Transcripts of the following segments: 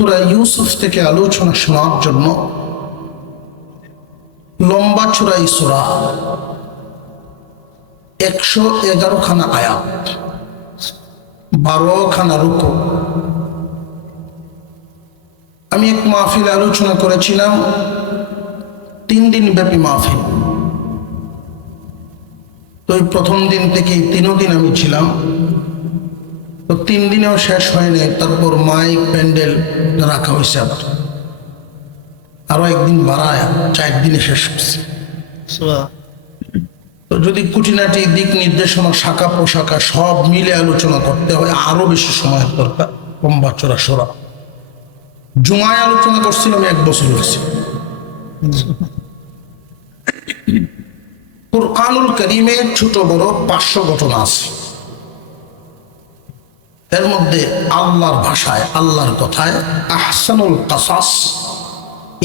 সূরা ইউসুফ থেকে আলোচনা শোনার জন্য লম্বা চূড়াই সূরা 111 খানা আয়াত, 12 খানা রুকু। আমি এক মাহফিলে আলোচনা করেছিলাম, 3 দিন ব্যাপী মাহফিল। তো এই প্রথম দিন থেকে 3 দিন আমি ছিলাম। তো 3 দিনেও শেষ হয়নি, তারপর মাইক প্যান্ডেল রাখা হয়েছে, আরো একদিন বাড়ায় 4 দিনে শেষ হচ্ছে। তো যদি কুটিনাটি দিক নির্দেশনা, শাখা পোশাকা সব মিলে আলোচনা করতে হয়, আরো বেশি সময়ের দরকার। লম্বা চড়া সরা জুমায় আলোচনা করছিলাম, 1 বছর হয়েছে। কুরআনুল কারীমে ছোট বড় 500 ঘটনা আছে। এর মধ্যে আল্লাহর ভাষায়, আল্লাহর কথায় আহসানুল কাসাস,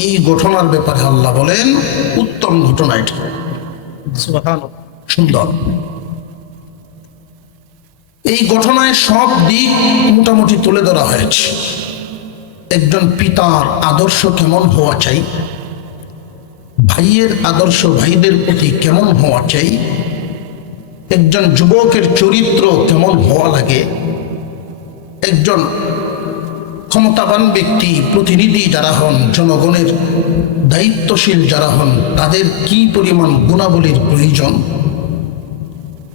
এই ঘটনার ব্যাপারে আল্লাহ বলেন উত্তম ঘটনা, এটা সুন্দর। এই ঘটনায় সব দিক মোটামুটি তুলে ধরা হয়েছে। একজন পিতার আদর্শ কেমন হওয়া চাই, ভাইয়ের আদর্শ ভাইদের প্রতি কেমন হওয়া চাই, একজন যুবকের চরিত্র কেমন হওয়া লাগে, একজন ক্ষমতাবান ব্যক্তি, প্রতিনিধি যারা হন, জনগণের দায়িত্বশীল যারা হন, তাদের কি পরিমাণ গুণাবলীর প্রয়োজন,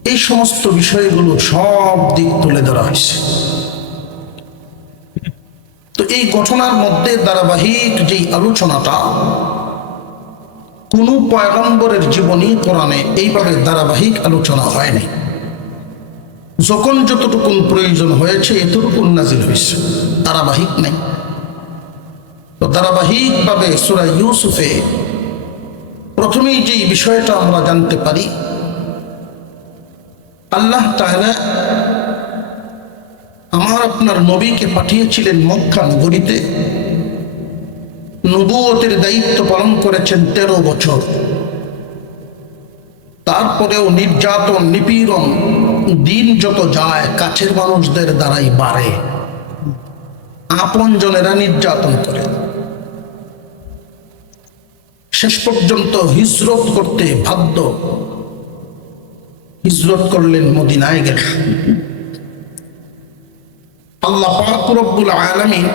এই সমস্ত বিষয়গুলো সব দিক তুলে ধরা হয়েছে। তো এই ঘটনার মধ্যে ধারাবাহিক যেই আলোচনাটা, কোন পয়গম্বরের জীবনী কোরআনে এইভাবে ধারাবাহিক আলোচনা হয়নি। যখন যতটুকু প্রয়োজন হয়েছে এতটুকু নাজিল হয়েছে, ধারাবাহিক নেই। তো ধারাবাহিক ভাবে সূরা ইউসুফে প্রথমেই যেই বিষয়টা আমরা জানতে পারি, আল্লাহ তাআলা আমার আপনার নবীকে পাঠিয়েছিলেন মক্কা নগরীতে। নবুয়তের দায়িত্ব পালন করেছেন 13 বছর। তারপরেও নির্যাতন, নিপীড়ন দিন যত যায় কাছের মানুষদের দ্বারাই বাড়ে, আপন জনেরা নির্যাতন করে। শেষ পর্যন্ত হিজরত করতে বাধ্য। হিজরত করলেন, মদিনায় গেলেন। আল্লাহ পাক রব্বুল আলামিন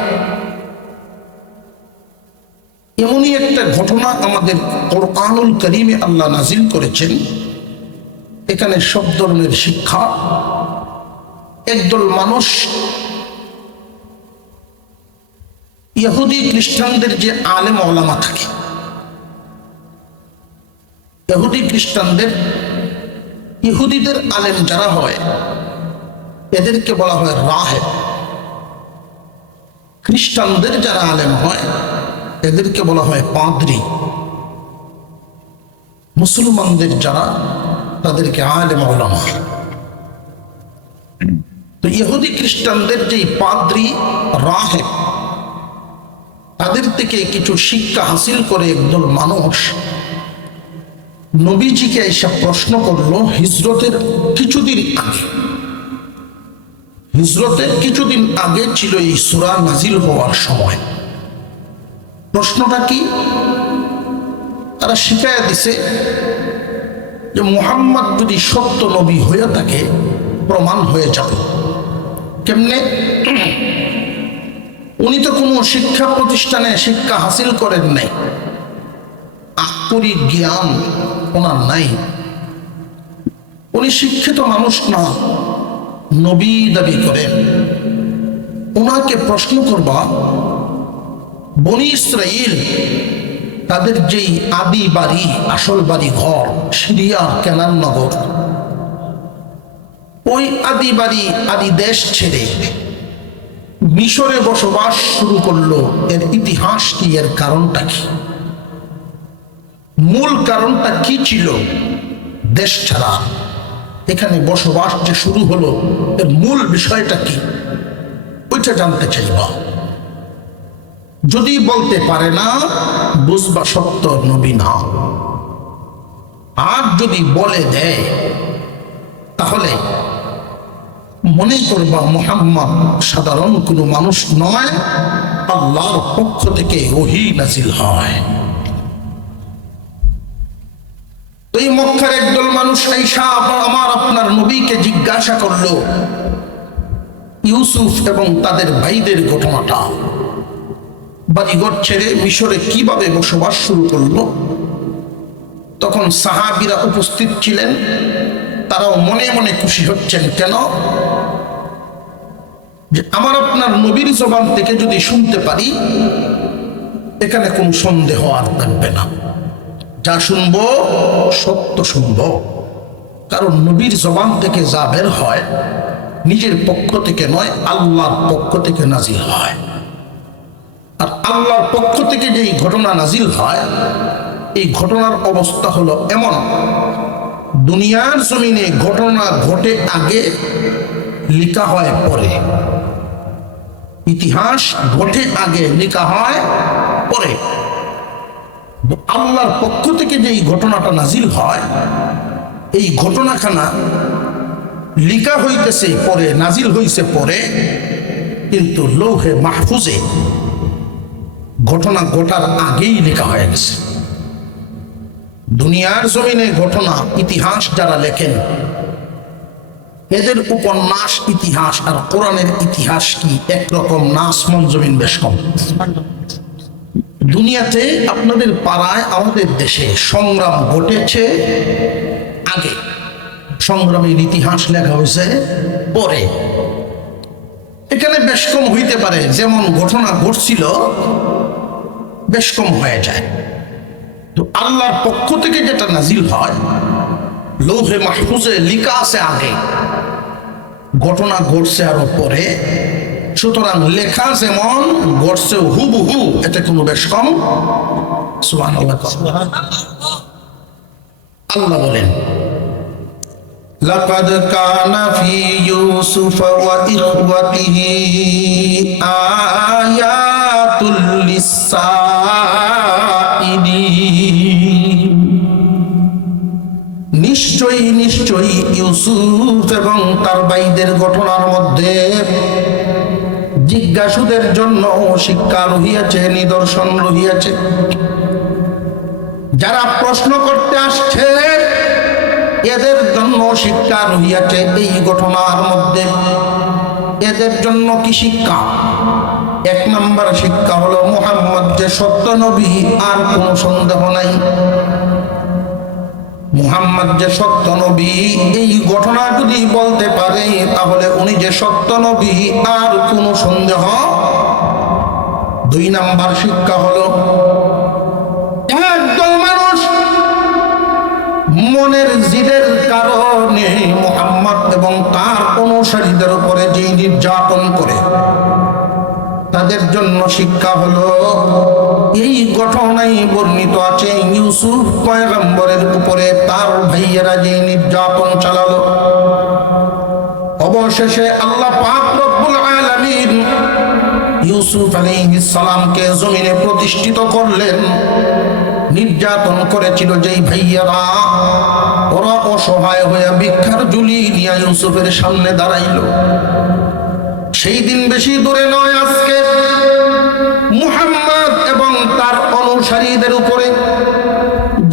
এমনই একটা ঘটনা আমাদের কুরআনুল কারীমে আল্লাহ নাজিল করেছেন, এখানে সব ধরনের শিক্ষা। একদল মানুষ ইহুদি খ্রিস্টানদের যে আলেম ওলামা থাকে, ইহুদি খ্রিস্টানদের, ইহুদিদের আলেম যারা হয় এদেরকে বলা হয় রাহেব। খ্রিস্টানদের যারা আলেম হয় এদেরকে বলা হয় পাদ্রী। মুসলমানদের যারা, তাদেরকে আলেম ওলামা। তো ইহুদি খ্রিস্টানদের যে পাদ্রী রাহেব, তাদের থেকে কিছু শিক্ষা হাসিল করে একদল মানুষ নবীজিকে এসব প্রশ্ন করলো হিজরতের কিছুদিন আগে। হিজরতের কিছুদিন আগে ছিল এই সূরা নাজিল হওয়ার সময়। প্রশ্নটা কি? তারা শিখায়া দিছে যে মুহাম্মদ যদি সত্য নবী হয়ে থাকে প্রমাণ হয়ে যাবে। কেমনে? উনি তো কোনো শিক্ষা প্রতিষ্ঠানে শিক্ষা হাসিল করেন নাই, আক্ষরিক জ্ঞান ওনার নাই, উনি শিক্ষিত মানুষ না, নবী দাবি করেন। ওনাকে প্রশ্ন করবা, বনি ইসরাইল তাদের যেই আদি বাড়ি, আসল বাড়ি ঘর সিরিয়ার কেনান নগর, ওই আদি বাড়ি, আদি দেশ ছেড়ে মিশরে বসবাস শুরু করলো। এর ইতিহাস কি? এর কারণটা কি? মূল কারণটা কি ছিল দেশ ছাড়া এখানে বসবাস যে শুরু হলো, এর মূল বিষয়টা কি? ওইটা জানতে চাইবা। যদি বলতে পারে না, বুঝবা সত্য নবী না। আর যদি বলে দেয়, তাহলে মনে করবা মুহাম্মদ সাধারণ কোনো মানুষ নয়, আল্লাহর পক্ষ থেকে ওহী নাজিল হয়। তো এই মক্কার একদল মানুষ আইসা আমার আপনার নবীকে জিজ্ঞাসা করলো ইউসুফ এবং তাদের ভাইদের ঘটনাটা, বাড়িঘর ছেড়ে মিশরে কিভাবে বসবাস শুরু করলো। তখন সাহাবীরা উপস্থিত ছিলেন, তারাও মনে মনে খুশি হচ্ছেন। কেন? যে আমার আপনার নবীর জবান থেকে যদি শুনতে পারি, এখানে কোনো সন্দেহ আর থাকবে না, যা শুনবো সত্য শুনবো। কারণ নবীর জবান থেকে যা বের হয় নিজের পক্ষ থেকে নয়, আল্লাহর পক্ষ থেকে নাজিল হয়। আর আল্লাহর পক্ষ থেকে যেই ঘটনা নাজিল হয়, এই ঘটনার অবস্থা হলো এমন, দুনিয়ার জমিনে ঘটনা ঘটে আগে, লিখা হয় পরে। ইতিহাস ঘটে আগে, লিখা হয় পরে। আল্লাহর পক্ষ থেকে যেই ঘটনাটা নাজিল হয়, এই ঘটনাখানা লিখা হইতেছে পরে, নাজিল হইছে পরে, কিন্তু লৌহে মাহফুজে ঘটনা ঘটার আগেই লেখা হয়ে গেছে। দুনিয়ার জমিনে ঘটনা ইতিহাস যারা লেখেন, এদের উপন্যাস ইতিহাস আর কোরআনের ইতিহাস কি একরকম না? আসমান জমিন বেশ কম। দুনিয়াতে আপনাদের পাড়ায়, আমাদের দেশে সংগ্রাম ঘটেছে আগে, সংগ্রামের ইতিহাস লেখা হয়েছে পরে। এখানে বেশ কম হইতে পারে, যেমন ঘটনা ঘটছিল বেশ কম হয়ে যায়। তো আল্লাহর পক্ষ থেকে যেটা নাজিল হয়, লৌহে মাহফুজে লিখা আছে আগে, ঘটনা ঘটছে আরো পরে। সুতরাং লেখা যেমন ঘটছে হুবহু, এতে কোনো বেশ কম। সুবহানাল্লাহ। আল্লাহ বলেন, লাকাদ কানা ফি ইউসুফ ওয়া ইখওয়াতিহি আয়াতুল লিসাইলিন। নিশ্চয়ই নিশ্চয়ই ইউসুফ এবং তার ভাইদের ঘটনার মধ্যে জিজ্ঞাসুদের জন্য শিক্ষা রহিয়াছে, নিদর্শন রহিয়াছে। যারা প্রশ্ন করতে আসছে এদের জন্য শিক্ষা রহিয়াছে এই ঘটনার মধ্যে। এদের জন্য কি শিক্ষা? এক নম্বর শিক্ষা হলো মুহাম্মদ যে সত্য নবী, আর কোনো সন্দেহ নাই। মুহাম্মদ যে সত্য নবী, এই ঘটনা যদি বলতে পারে তাহলে উনি যে সত্য নবী, আর কোনো সন্দেহ। দুই নাম্বার শিক্ষা হলো একদল মানুষ মনের জিদের কারণে মুহাম্মদ এবং তার অনুসারীদের উপরে যে নির্যাতন করে, তাদের জন্য শিক্ষা হলো এই ঘটনায় বর্ণিত আছে ইউসুফ পয়গম্বরের উপরে তার ভাইয়েরা যে নির্যাতন চালালো। অবশেষে আল্লাহ পাক রব্বুল আলামিন ইউসুফ আলাইহিস সালামকে জমিনে প্রতিষ্ঠিত করলেন। নির্যাতন করেছিল যেই ভাইয়েরা, ওরা অসহায় হয়ে ভিক্ষার ঝুলি নিয়ে ইউসুফের সামনে দাঁড়াইলো। সেই দিন বেশি দূরে নয়, আজকে মুহাম্মদ এবং তার অনুসারীদের উপরে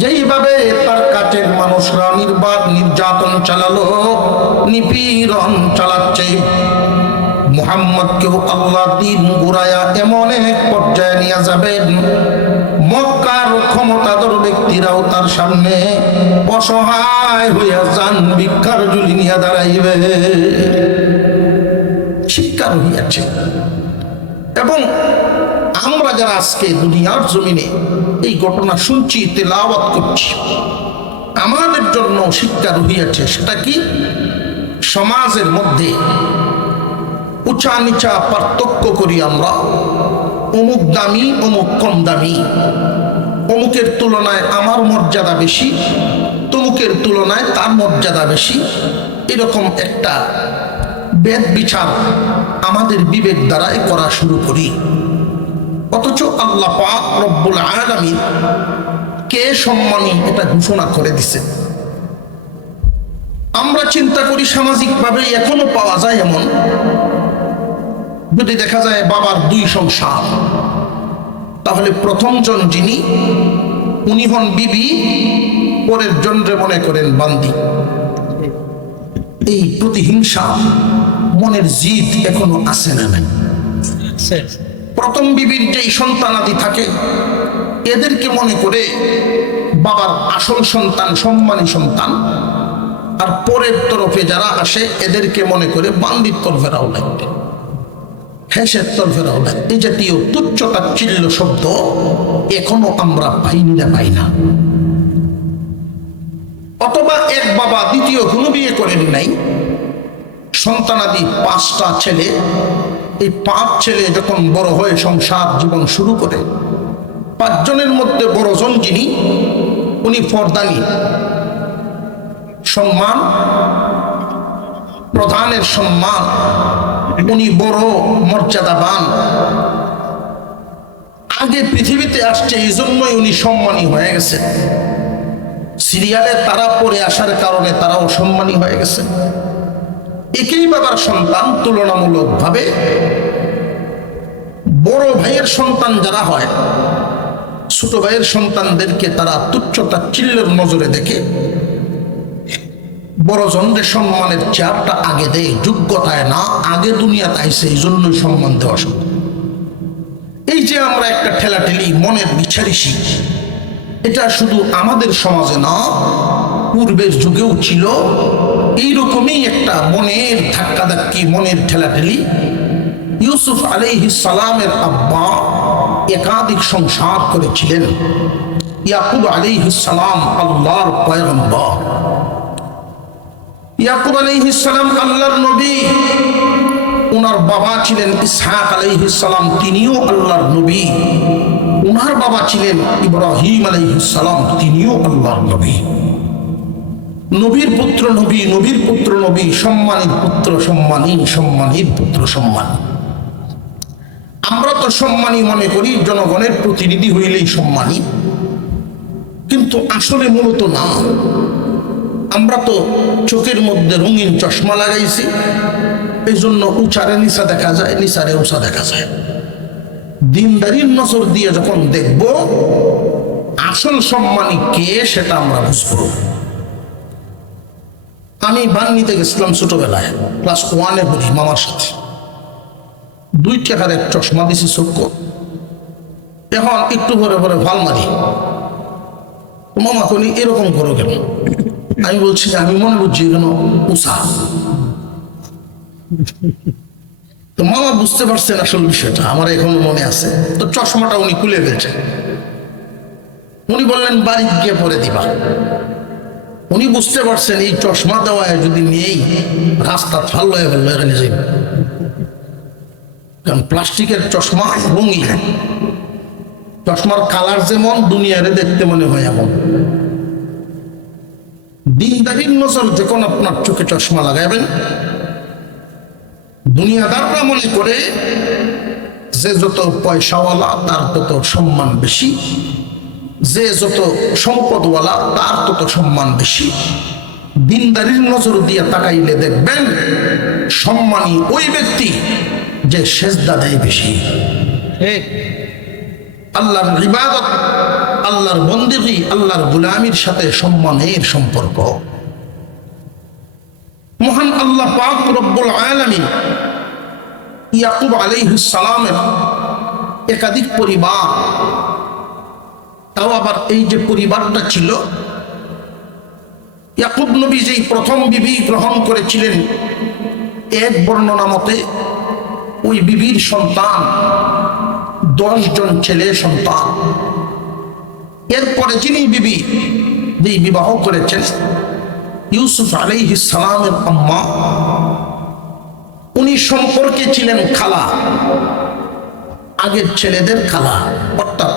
যেইভাবে তার কাছের মানুষরা নির্যাতন চালালো, নিপীড়ন চালাচ্ছে, মুহাম্মদকেও আল্লাহ দিন ঘুরায়া এমন এক পর্যায়ে নিয়ে যাবেন, মক্কার ক্ষমতাধর ব্যক্তিরাও তার সামনে অসহায় হইয়া যান, ভিক্ষার ঝুলি নিয়ে দাঁড়াইবে। শিক্ষা রহিয়াছে। এবং আমরা যারা আজকে দুনিয়ার জমিনে এই ঘটনা শুনছি, তেলাওয়াত করছি, আমাদের জন্য শিক্ষা রহিয়াছে। সেটা কি? সমাজের মধ্যে উঁচা নিচা পার্থক্য করি আমরা। অমুক দামি, অমুক কম দামি, অমুকের তুলনায় আমার মর্যাদা বেশি, তমুকের তুলনায় তার মর্যাদা বেশি। এরকম একটা বেদ বিচার আমাদের বিবেক দ্বারাই করা শুরু করি। অথচ আল্লাহ পাক রব্বুল আলামিন কে সম্মানী এটা ঘোষণা করে দিছে। আমরা চিন্তা করি সামাজিকভাবে এখনো পাওয়া যায় এমন, যদি দেখা যায় বাবার 2 সংসার, তাহলে প্রথম জন যিনি উনি হন বিবি, পরের জনরে মনে করেন বান্দি। এই প্রতিহিংসা মনের জিদ এখনো আছে না নাই? প্রথম বিবির যেই সন্তানাদি থাকে এদেরকে মনে করে বাবার আসল সন্তান, সম্মানী সন্তান, আর পরের তরফে যারা আসে এদেরকে মনে করে বান্দির তরফেরাও লাগবে, হেসের তরফেরাও লাগবে। এই জাতীয় তুচ্ছ তাচ্ছিল্য শব্দ এখনো আমরা পাই না। অথবা এক বাবা দ্বিতীয় কোনো বিয়ে করেন নাই, সন্তানাদি 5টা ছেলে। এই 5 ছেলে যখন বড় হয়ে সংসার জীবন শুরু করে, 5 জনের মধ্যে বড় জন যিনি, উনি ফরদানি, সম্মান, প্রধানের সম্মান, উনি বড় মর্যাদাবান, আগে পৃথিবীতে আসছে এই জন্যই উনি সম্মানী হয়ে গেছে। সিরিয়ালে তারা পড়ে আসার কারণে তারাও সম্মানী হয়ে গেছে। একই বাবার সন্তান তুলনামূলকভাবে বড় ভাইয়ের সন্তান যারা হয়, ছোট ভাইয়ের সন্তানদেরকে তারা তুচ্ছ তাচ্ছিল্যের নজরে দেখে, বড় জনদের সম্মানের চেয়ারটা আগে দেয়, যোগ্যতায় না, আগে দুনিয়াতে আইসে, এই জন্যই সম্মান দেওয়া সম্ভব। এই যে আমরা একটা ঠেলাঠেলি মনের বিচারিসি, এটা শুধু আমাদের সমাজে না, পূর্বের যুগেও ছিল এইরকমই একটা মনের ধাক্কাধাক্কি, মনের ঠেলাঠেলি। ইউসুফ আলাইহিস সালামের আব্বা একাধিক সংসার করেছিলেন। ইয়াকুব আলাইহিস সালাম আল্লাহর পয়গম্বর, ইয়াকুব আলাইহিস সালাম আল্লাহর নবী। ওনার বাবা ছিলেন ইসহাক আলাইহিস সালাম, তিনিও আল্লাহর নবী। ওনার বাবা ছিলেন ইব্রাহিম আলাইহিস সালাম, তিনিও আল্লাহর নবী। নবীর পুত্র নবী, নবীর পুত্র নবী, সম্মানিত পুত্র সম্মানী, সম্মানিত পুত্র সম্মানী। আমরা তো সম্মানী মনে করি জনগণের প্রতিনিধি হইলেই সম্মানী, কিন্তু আসলে মূলত না। আমরা তো চোখের মধ্যে রঙিন চশমা লাগাইছি, এই জন্য উঁচারে নিচা দেখা যায়, নিচারে উঁচা দেখা যায়। দিনদারির নজর দিয়ে যখন দেখব আসল সম্মানী কে, সেটা আমরা বুঝবো। আমি বান্নিতে গেছিলাম ছোটবেলায়, ক্লাস 1-এ পড়ি, মামার সাথে। 2 টাকার এক চশমা দিছি চক্ষু, এখন একটু পরে পরে ভাল মারি। মামা কলি এরকম করো কেন? আমি বলছি আমি মনে বুঝছি কেন উষা। তো মামা বুঝতে পারছেন আসল বিষয়টা, আমার এখনো মনে আছে। তো চশমাটা উনি খুলে ফেলছেন, উনি বললেন বাড়ি গিয়ে পরে দিবা। উনি বুঝতে পারছেন এই চশমা দেওয়ায় যদি নিয়েই রাস্তা ফাল হয়ে ফেললো, এখানে যাই, কারণ প্লাস্টিকের চশমা রঙিন, চশমার কালার যেমন দুনিয়ারে দেখতে মনে হয় এমন। দিনদারির নজর যখন আপনার চোখে চশমা লাগাবেন, দুনিয়াদাররা মনে করে যে যত পয়সাওয়ালা তার তত সম্মান বেশি, যে যত সম্পদওয়ালা তার তত সম্মান বেশি। দিনদারির নজর দিয়ে তাকাইলে দেখবেন সম্মানী ওই ব্যক্তি যে সেজদা দেয় বেশি। আল্লাহর ইবাদত, আল্লাহর বন্দেগী, আল্লাহর গোলামির সাথে সম্মানের সম্পর্ক। মহান আল্লাহ পাক রব্বুল আলামিন ইয়াকুব আলাইহিস সালামের একাধিক পরিবার, তাও আবার এই যে পরিবারটা ছিল, ইয়াকুব নবী যেই প্রথম বিবি গ্রহণ করেছিলেন, এক বর্ণনা মতে ওই বিবির সন্তান 10 জন ছেলে সন্তান। এরপরে যিনি বিবি যেই বিবাহ করেছেন, ইউসুফ আলাইহিস সালামের আম্মা, উনি সম্পর্কে ছিলেন খালা, আগের ছেলেদের খালা। অর্থাৎ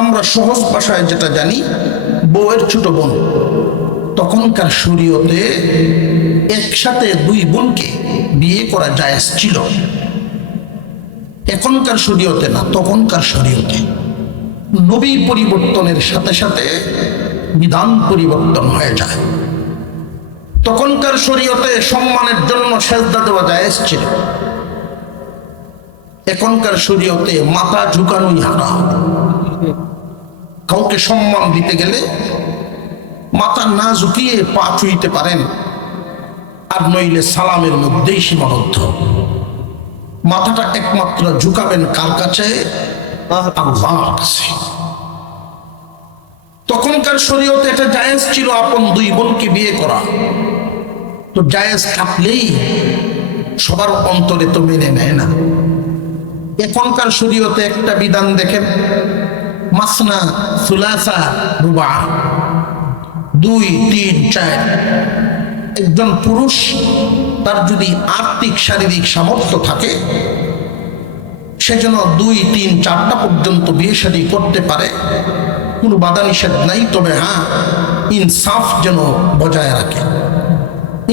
আমরা সহজ ভাষায় যেটা জানি, বউয়ের ছোট বোন। তখনকার শরীয়তে একসাথে 2 বোনকে বিয়ে করা জায়েজ ছিল, এখনকার শরীয়তে না, তখনকার শরীয়তে। নবী পরিবর্তনের সাথে সাথে বিধান পরিবর্তন হয়ে যায়। তখনকার শরীয়তে সম্মানের জন্য সেজদা দেওয়া জায়েজ ছিল, এখনকার শরীয়তে মাথা ঝুঁকানোই হারাম। কাউকে সম্মান দিতে গেলে মাথা না ঝুঁকিয়ে পা ছুঁইতে পারেন, আর নইলে সালামের মধ্যেই সীমাবদ্ধ। মাথাটা একমাত্র ঝুঁকাবেন কার কাছে? আল্লাহর কাছে। তখনকার শরীয়তে এটা জায়েজ ছিল আপন দুই বোনকে বিয়ে করা, তো জায়েজ থাকলেই সবার অন্তরে তো মেনে নেয় না। এখনকার শরীয়তে একটা বিধান দেখেন, মাসনা সুলাসা রুবা, 2, 3, 4। একজন পুরুষ তার যদি আর্থিক শারীরিক সামর্থ্য থাকে সেজন্য 2, 3, 4টা পর্যন্ত বিয়ে শাদী করতে পারে, কোনো বাধা নিষেধ নাই। তবে হ্যাঁ, ইনসাফ যেন বজায় রাখে।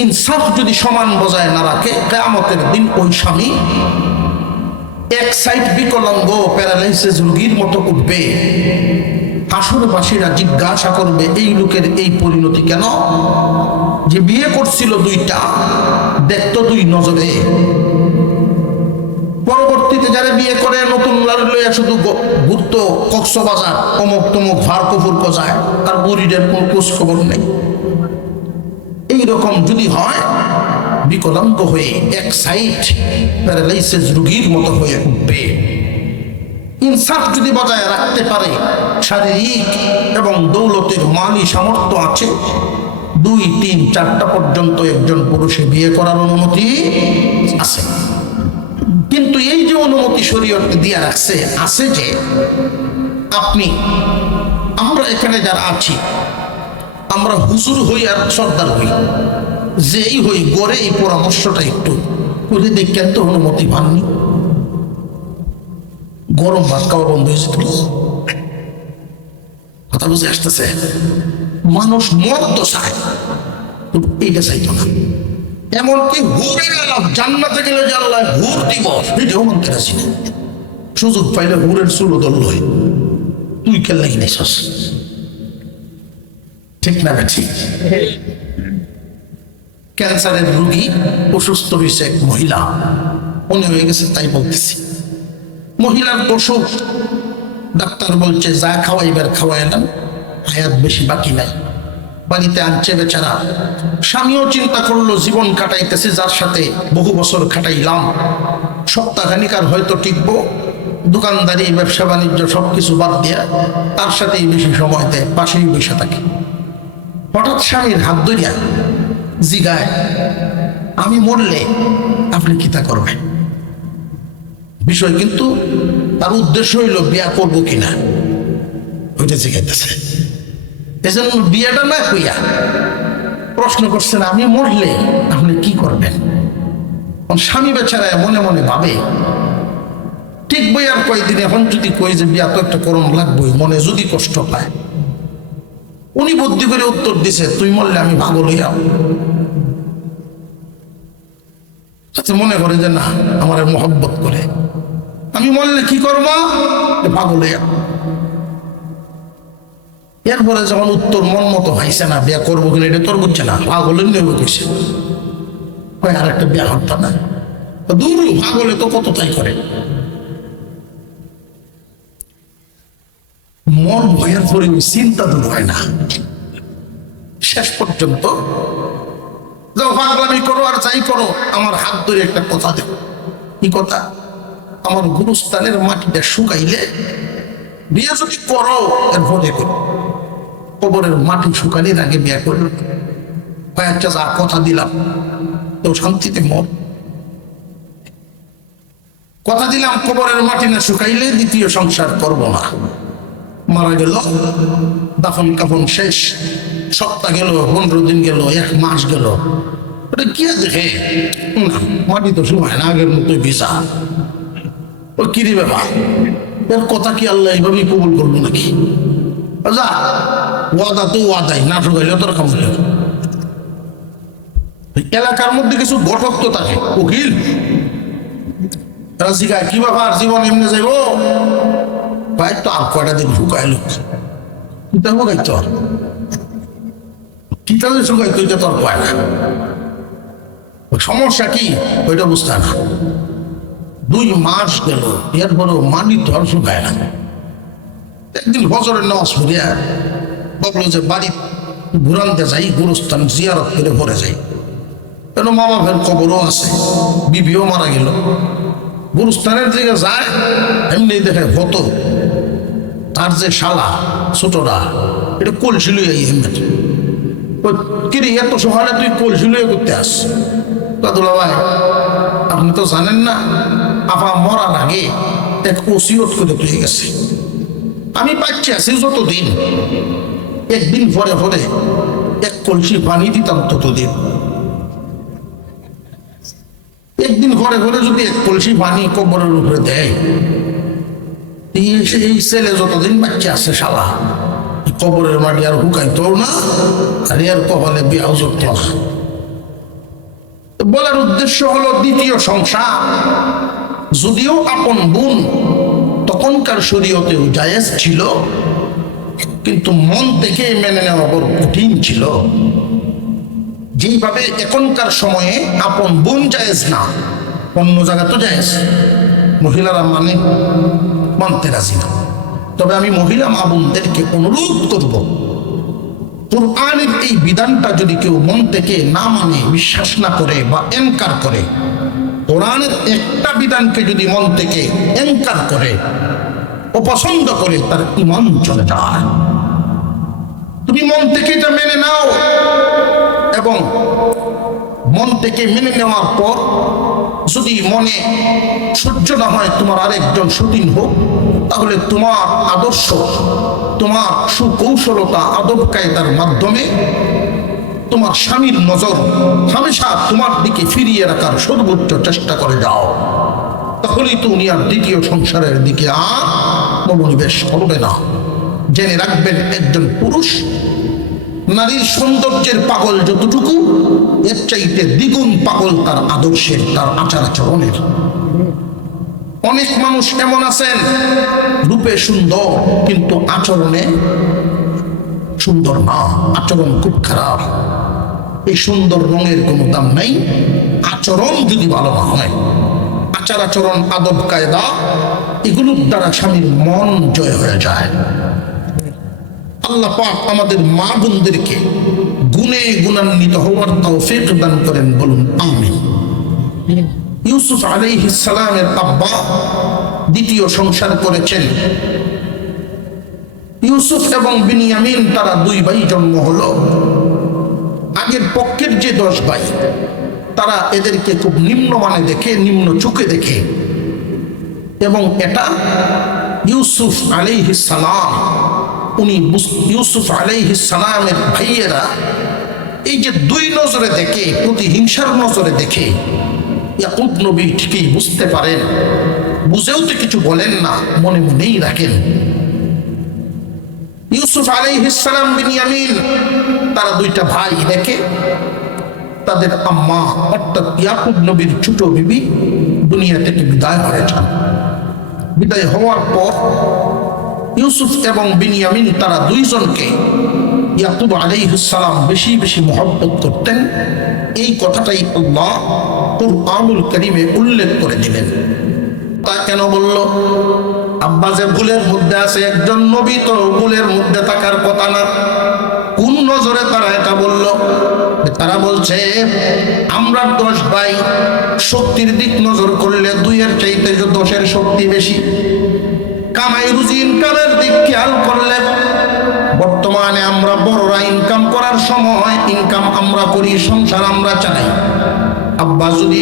ইনসাফ যদি সমান বজায় না রাখে, কিয়ামতের দিন ওই স্বামী এক সাইড বিকলাঙ্গ প্যারালাইসিস রোগীর মতো উঠবে। হাসুরবাসীরা জিজ্ঞাসা করবে, এই লোকের এই পরিণতি কেন? যে বিয়ে করছিল 2টা, দেখতো 2 নজরে। পরবর্তীতে যারা বিয়ে করে নতুন লইয়া শুধু ঘুরতো কক্সবাজার, অমুক তমুক ভারকপুর কোজায়, আর বুড়িদের কোনো খোঁজ খবর নেই। এইরকম যদি হয়, বিকলাঙ্গ হয়ে এক সাইড প্যারালাইসিস রোগীর মতো হয়ে উঠবে। ইনসাফ যদি বজায় রাখতে পারে, শারীরিক এবং দৌলতের মালি সামর্থ্য আছে, 2, 3, 4টা পর্যন্ত একজন পুরুষে বিয়ে করার অনুমতি আছে। কিন্তু এই যে অনুমতি শরীয়তে দিয়ে রাখছে, আছে যে আমরা এখানে যারা আছি, আমরা হুজুর হই আর সর্দার হই, যেই হই গড়ে এই পরামর্শটা একটু করে দেখেন তো অনুমতি পাননি। গরম ভাত খাওয়া বন্ধ হয়েছে। কথা বুঝে আসতেছে? মানুষ মরতে চায়, এইটা চাইতো না। এমনকি হুরে গেলাম, জান্নাতে গেলে যে আল্লাহ হুর দিব, এটাও মানতে রাজি না। সুযোগ পাইলে হুরের চুলো দল লয়, তুই কেন লাগি নাইছস? ঠিক না? ঠিক। ক্যান্সারের রোগী অসুস্থ হয়েছে এক মহিলা, মনে হয়ে গেছে তাই বলতেছি। মহিলার অসুখ, ডাক্তার বলছে যা খাওয়াইবার খাওয়াইলাম, হায়াত বেশি বাকি নাই। বাড়িতে আনছে বেচারা। স্বামীও চিন্তা করলো, জীবন কাটাইতেছে যার সাথে বহু বছর কাটাইলাম, সপ্তাহখানিক আর হয়তো টিকবো, দোকানদারি ব্যবসা বাণিজ্য সবকিছু বাদ দিয়া তার সাথেই বেশি সময় দেয়, পাশেই বসে থাকে। হঠাৎ স্বামীর হাত ধরিয়া জিগায়, আমি মরলে আপনি কিতা করবেন? বিষয় কিন্তু তার উদ্দেশ্য হইল বিয়া করবো কিনা, ওইটা জিগাইতেছে। এজন্য বিয়েটা না কইয়া প্রশ্ন করছেন, আমি মরলে আপনি কি করবেন? স্বামী বেচারা মনে মনে ভাবে, ঠিক বই আর কয়েকদিন, এখন যদি কই যে বিয়া তো একটা করম লাগবই, মনে যদি কষ্ট পায়। উনি বুদ্ধি করে উত্তর দিছে, তুই মরলে আমি ভাগল হইয়া। তাতে মনে করে যে না, আমার মহব্বত করে, আমি মরলে কি করবো? পাগল হইয়া। এরপরে যখন উত্তর মন মতো হয়েছে না, বিয়া করবো কিনা এটা তোর বুঝছে না, পাগলের নেবে কইছে, আর একটা বিয়া হত্যা না। দূর পাগলে তো কত তাই করে। মন ভয়ের পরে চিন্তা দূর হয় না। শেষ পর্যন্ত যাও পাগলামি করো আর যাই করো, আমার হাত ধরে একটা কথা দেব। কি কথা? আমার গুরুস্থানের মাটিটা শুকাইলে বিয়ে যদি করো, এরপরে করো, কবরের মাটি শুকানোর আগে বিয়ে করো। আচ্ছা যা কথা দিলাম, তো শান্তিতে মর। কথা দিলাম কবরের মাটি না শুকাইলে দ্বিতীয় সংসার করব না। মারা গেল, দাফন কাফন শেষ, সপ্তাহ গেল, 15 দিন গেল, 1 মাস গেল, ওটা কি দেখে মাটি তো শুকায় না, আগের মতোই ভিসা। ও কি রে ব্যাপার, এর কথা কি আল্লাহ এইভাবেই কবুল করবো নাকি? যা ওয়াদা তো ওয়াদাই, না শুকাইলে তোর কাম হলো। এলাকার মধ্যে কিছু ঘটক তো থাকে, উকিল রাজিকায়, কি ব্যাপার জীবন এমনি যাইব? ভাই তো আর কয়টা দিন শুকাইল, শুকাইতো কিতাবে শুকাই তুই তো তোর পায় না, সমস্যা কি ওইটা বুঝতে না। 2 মাস গেল, এরপরেও মানি তো আর শুকায় না। একদিন ফজরের নামাজ পড়িয়া ভাবলো যে বাড়ি ঘুরানতে যাই, গুরুস্থান জিয়ারত করে ভরে যাই, কেন মা বাপের কবরও আছে, বিবিও মারা গেল। গুরুস্থানের দিকে যায়, এমনি দেখে হতো তার যে শালা ছোটরা এটা কলসি লইয়া হেলমেট। কিরে এত সকালে তুই কলসি লইয়া করতে আস? কাদুলা ভাই আপনি তো জানেন না, আপা মরার আগে এক ওসিয়ত করে তুই গেছে। আমি পাচ্ছি আছি যতদিন, একদিন পরে পরে এক কলসি পানি দিতাম ততদিন। একদিন ঘরে ঘরে যদি এক কলসি পানি কবরের উপরে দেয়, এই ছেলে যতদিন বাচ্চা আছে শালা কবরের মাটি আর হুকাইতো না, আর এর কপালে বিয়াও জড়ত না। বলার উদ্দেশ্য হলো দ্বিতীয় সংসার যদিও আপন বোন তখনকার শরীয়তেও জায়েজ ছিল, কিন্তু মন থেকে মেনে নেওয়া বড় কঠিন ছিল। যেইভাবে এখনকার সময়ে আপন বোন জায়েজ না, অন্য জায়গা তো জায়েজ, মহিলারা মানতে রাজি না। তবে আমি মহিলা মা বোনদেরকে অনুরোধ করব, কুরআনের এই বিধানটা যদি কেউ মন থেকে না মানে, বিশ্বাস না করে বা এনকার করে, কোরআনের একটা বিধানকে যদি মন থেকে এনকার করে, অপছন্দ করে, তার ঈমান চলে যায়। তুমি মন থেকে এটা মেনে নাও, এবং মন থেকে মেনে নেওয়ার পর যদি মনে সহ্য না হয় তোমার আরেকজন সতীন হোক, তাহলে তোমার আদর্শ, তোমার সুকৌশলতা, আদব কায়দার মাধ্যমে তোমার স্বামীর নজর হামেশা তোমার দিকে ফিরিয়ে রাখার সর্বোচ্চ চেষ্টা করে যাও। তাহলেই তো উনি আর দ্বিতীয় সংসারের দিকে আর মনোনিবেশ করবে না। জেনে রাখবেন, একজন পুরুষ নারীর সৌন্দর্যের পাগল যতটুকু, এর চাইতে দ্বিগুণ পাগল তার আদর্শের, তার আচার আচরণের। অনেক মানুষ এমন আছেন রূপে সুন্দর কিন্তু আচরণে সুন্দর না, আচরণ খুব খারাপ। এই সুন্দর রঙের কোনো দাম নাই, আচরণ যদি ভালো না হয়, আচার আচরণ, আদব কায়দা, এগুলোর দ্বারা স্বামীর মন জয় হয়ে যায়। আল্লাহ পাক আমাদের মা বোনদেরকে গুণে গুণান্বিত হওয়ার তৌফিক দান করেন, বলুন আমিন। ইউসুফ আলাইহিস সালামের আব্বা দ্বিতীয় সংসার করেছেন। ইউসুফ এবং বিনিয়ামিন তারা 2 ভাই জন্ম হলো। আগের পক্ষের যে 10 ভাই, তারা এদেরকে খুব নিম্নমানে দেখে, নিম্ন চোখে দেখে, এবং এটা ইউসুফ আলাইহিস সালাম, উনি ইউসুফ আলাইহিস সালামের ভাইয়েরা এই যে 2 নজরে দেখে, প্রতিহিংসার নজরে দেখে, ইয়াকুব নবী ঠিকই বুঝতে পারেন, বুঝেও তো কিছু বলেন না, মনে মনেই রাখেন। ইউসুফ আলাইহিস সালাম, বিনিয়ামিন, তারা 2টা ভাই দেখে তাদের আম্মা অর্থাৎ ইয়াকুব নবীর ছোট বিবি দুনিয়া থেকে বিদায় হয়ে যান। বিদায় হওয়ার পর ইউসুফ এবং বিনিয়ামিন তারা 2 জনকে ইয়াকুব আলাইহিস সালাম বেশি বেশি মহব্বত করতেন। এই কথাটাই আল্লাহ কুরআনুল কারীমে উল্লেখ করে দিলেন। তা কেন বলল? আব্বা যে ভুলের মধ্যে আছে, একজন নবী তো ভুলের মধ্যে থাকার কথা না। কোন নজরে তারা এটা বলল? তারা বলছে আমরা 10 ভাই, শক্তির দিক নজর করলে 2-এর চাইতে 10-এর শক্তি বেশি। কামাই রুজি ইনকামের দিক খেয়াল করলে বর্তমানে আমরা বড়রা ইনকাম করার সময় ইনকাম আমরা করি, সংসার আমরা চালাই। আব্বা যদি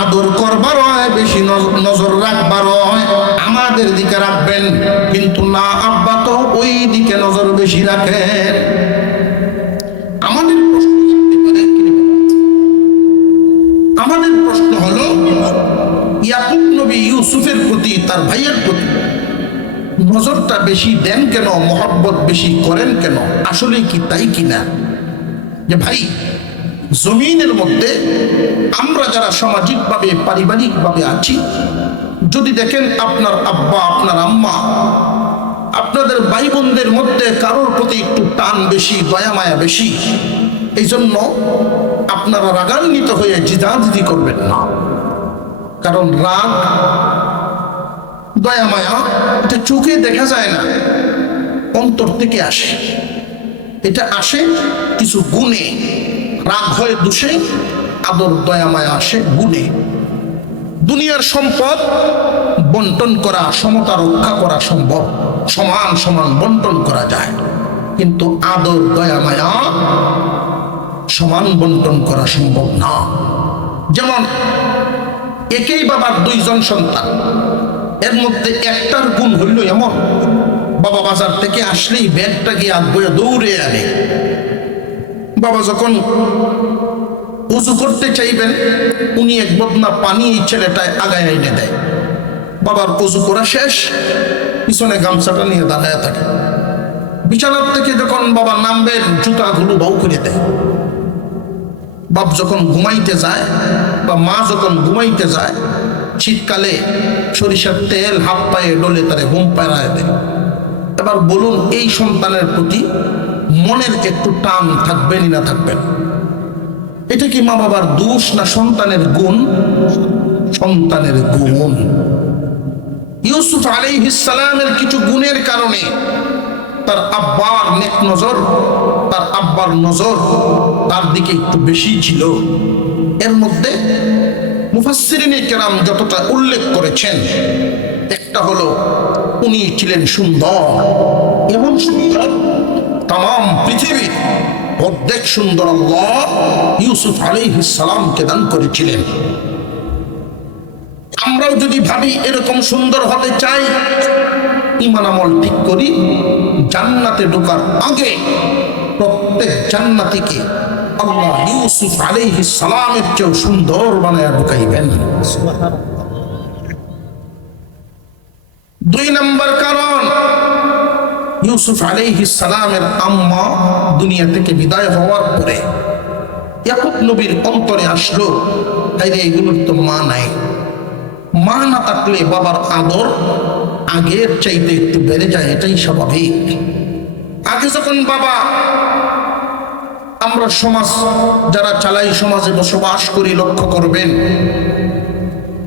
আদর করবার হয়, বেশি নজর রাখবার হয়, আমাদের দিকে রাখবেন, কিন্তু না, আব্বা তো ওই দিকে নজর বেশি রাখেন। আমাদের প্রশ্ন হলো, ইয়াকুব নবী ইউসুফের প্রতি, তার ভাইয়ের প্রতি নজরটা বেশি দেন কেন, মহব্বত বেশি করেন কেন? আসলে কি তাই কিনা যে ভাই, জমিনের মধ্যে আমরা যারা সামাজিকভাবে, পারিবারিকভাবে আছি, যদি দেখেন আপনার আব্বা, আপনার আম্মা আপনাদের ভাই বোনদের মধ্যে কারোর প্রতি একটু টান বেশি, দয়া মায়া বেশি, এই জন্য আপনারা রাগান্বিত হয়ে জিদাজিদি করবেন না। কারণ রাগ, দয়া মায়া এটা চোখে দেখা যায় না, অন্তর থেকে আসে। এটা আসে কিছু গুণে। রাগ হয় দোষে, আদর দয়া মায়া আসে গুণে। দুনিয়ার সম্পদ বন্টন করা, সমতা রক্ষা করা সম্ভব, সমান সমান বন্টন করা যায়, কিন্তু আদর দয়া মায়া সমান বন্টন করা সম্ভব না। যেমন একই বাবার দুইজন সন্তান, এর মধ্যে একটার গুণ হইল এমন, বাবা বাজার থেকে আসলেই ব্যাগটা গিয়ে বয়ে দৌড়ে আনে। বাবা যখন উজু করতে চাইবেন, উনি এক বদনা পানি এই ছেলেটায় আগায় এনে দেয়। বাবার উজু করা শেষ, পিছনে গামছাটা নিয়ে দাঁড়ায় থাকে। বিছানার থেকে যখন বাবা নামবেন, জুতাগুলো বাউ করে দেয়। বাপ যখন ঘুমাইতে যায় বা মা যখন ঘুমাইতে যায়, শীতকালে সরিষার তেল হাত পায়ে ডলে তারে ঘুম পাড়ায় দেয়। এবার বলুন, এই সন্তানের প্রতি মনের একটু টান থাকবেনই না থাকবেন? এটা কি মা বাবার দোষ না সন্তানের গুণ? সন্তানের গুণ। ইউসুফ আলাইহিস সালামের কিছু গুণের কারণে তার আব্বার নেক নজর, তার আব্বার নজর তার দিকে একটু বেশি ছিল। এর মধ্যে মুফাসসিরিনে কেরাম যতটা উল্লেখ করেছেন, একটা হলো উনি ছিলেন সুন্দর, এমন সুন্দর তাম পৃথিবীর অর্ধেক সুন্দর আল্লাহ ইউসুফ আলাইহিস সালামকে দান করেছিলেন। আমরাও যদি ভাবি এরকম সুন্দর হতে চাই, ঈমান আমল ঠিক করি, জান্নাতে ঢোকার আগে প্রত্যেক জান্নাতীকে আল্লাহ ইউসুফ আলাইহিস সালামের চেয়ে সুন্দর বানায়া ঢুকাইবেন। দুই নম্বর কারণ, ইউসুফ আলাইহিস সালামের আম্মা দুনিয়া থেকে বিদায় হওয়ার পরে ইয়াকুব নবীর অন্তরে আসলো, তাইলে এগুলোর তো মা নাই। মা না থাকলে বাবার আদর আগের চাইতে একটু বেড়ে যায়, এটাই স্বাভাবিক। আগে যখন বাবা, আমরা সমাজ যারা চালাই, সমাজে বসবাস করি, লক্ষ্য করবেন,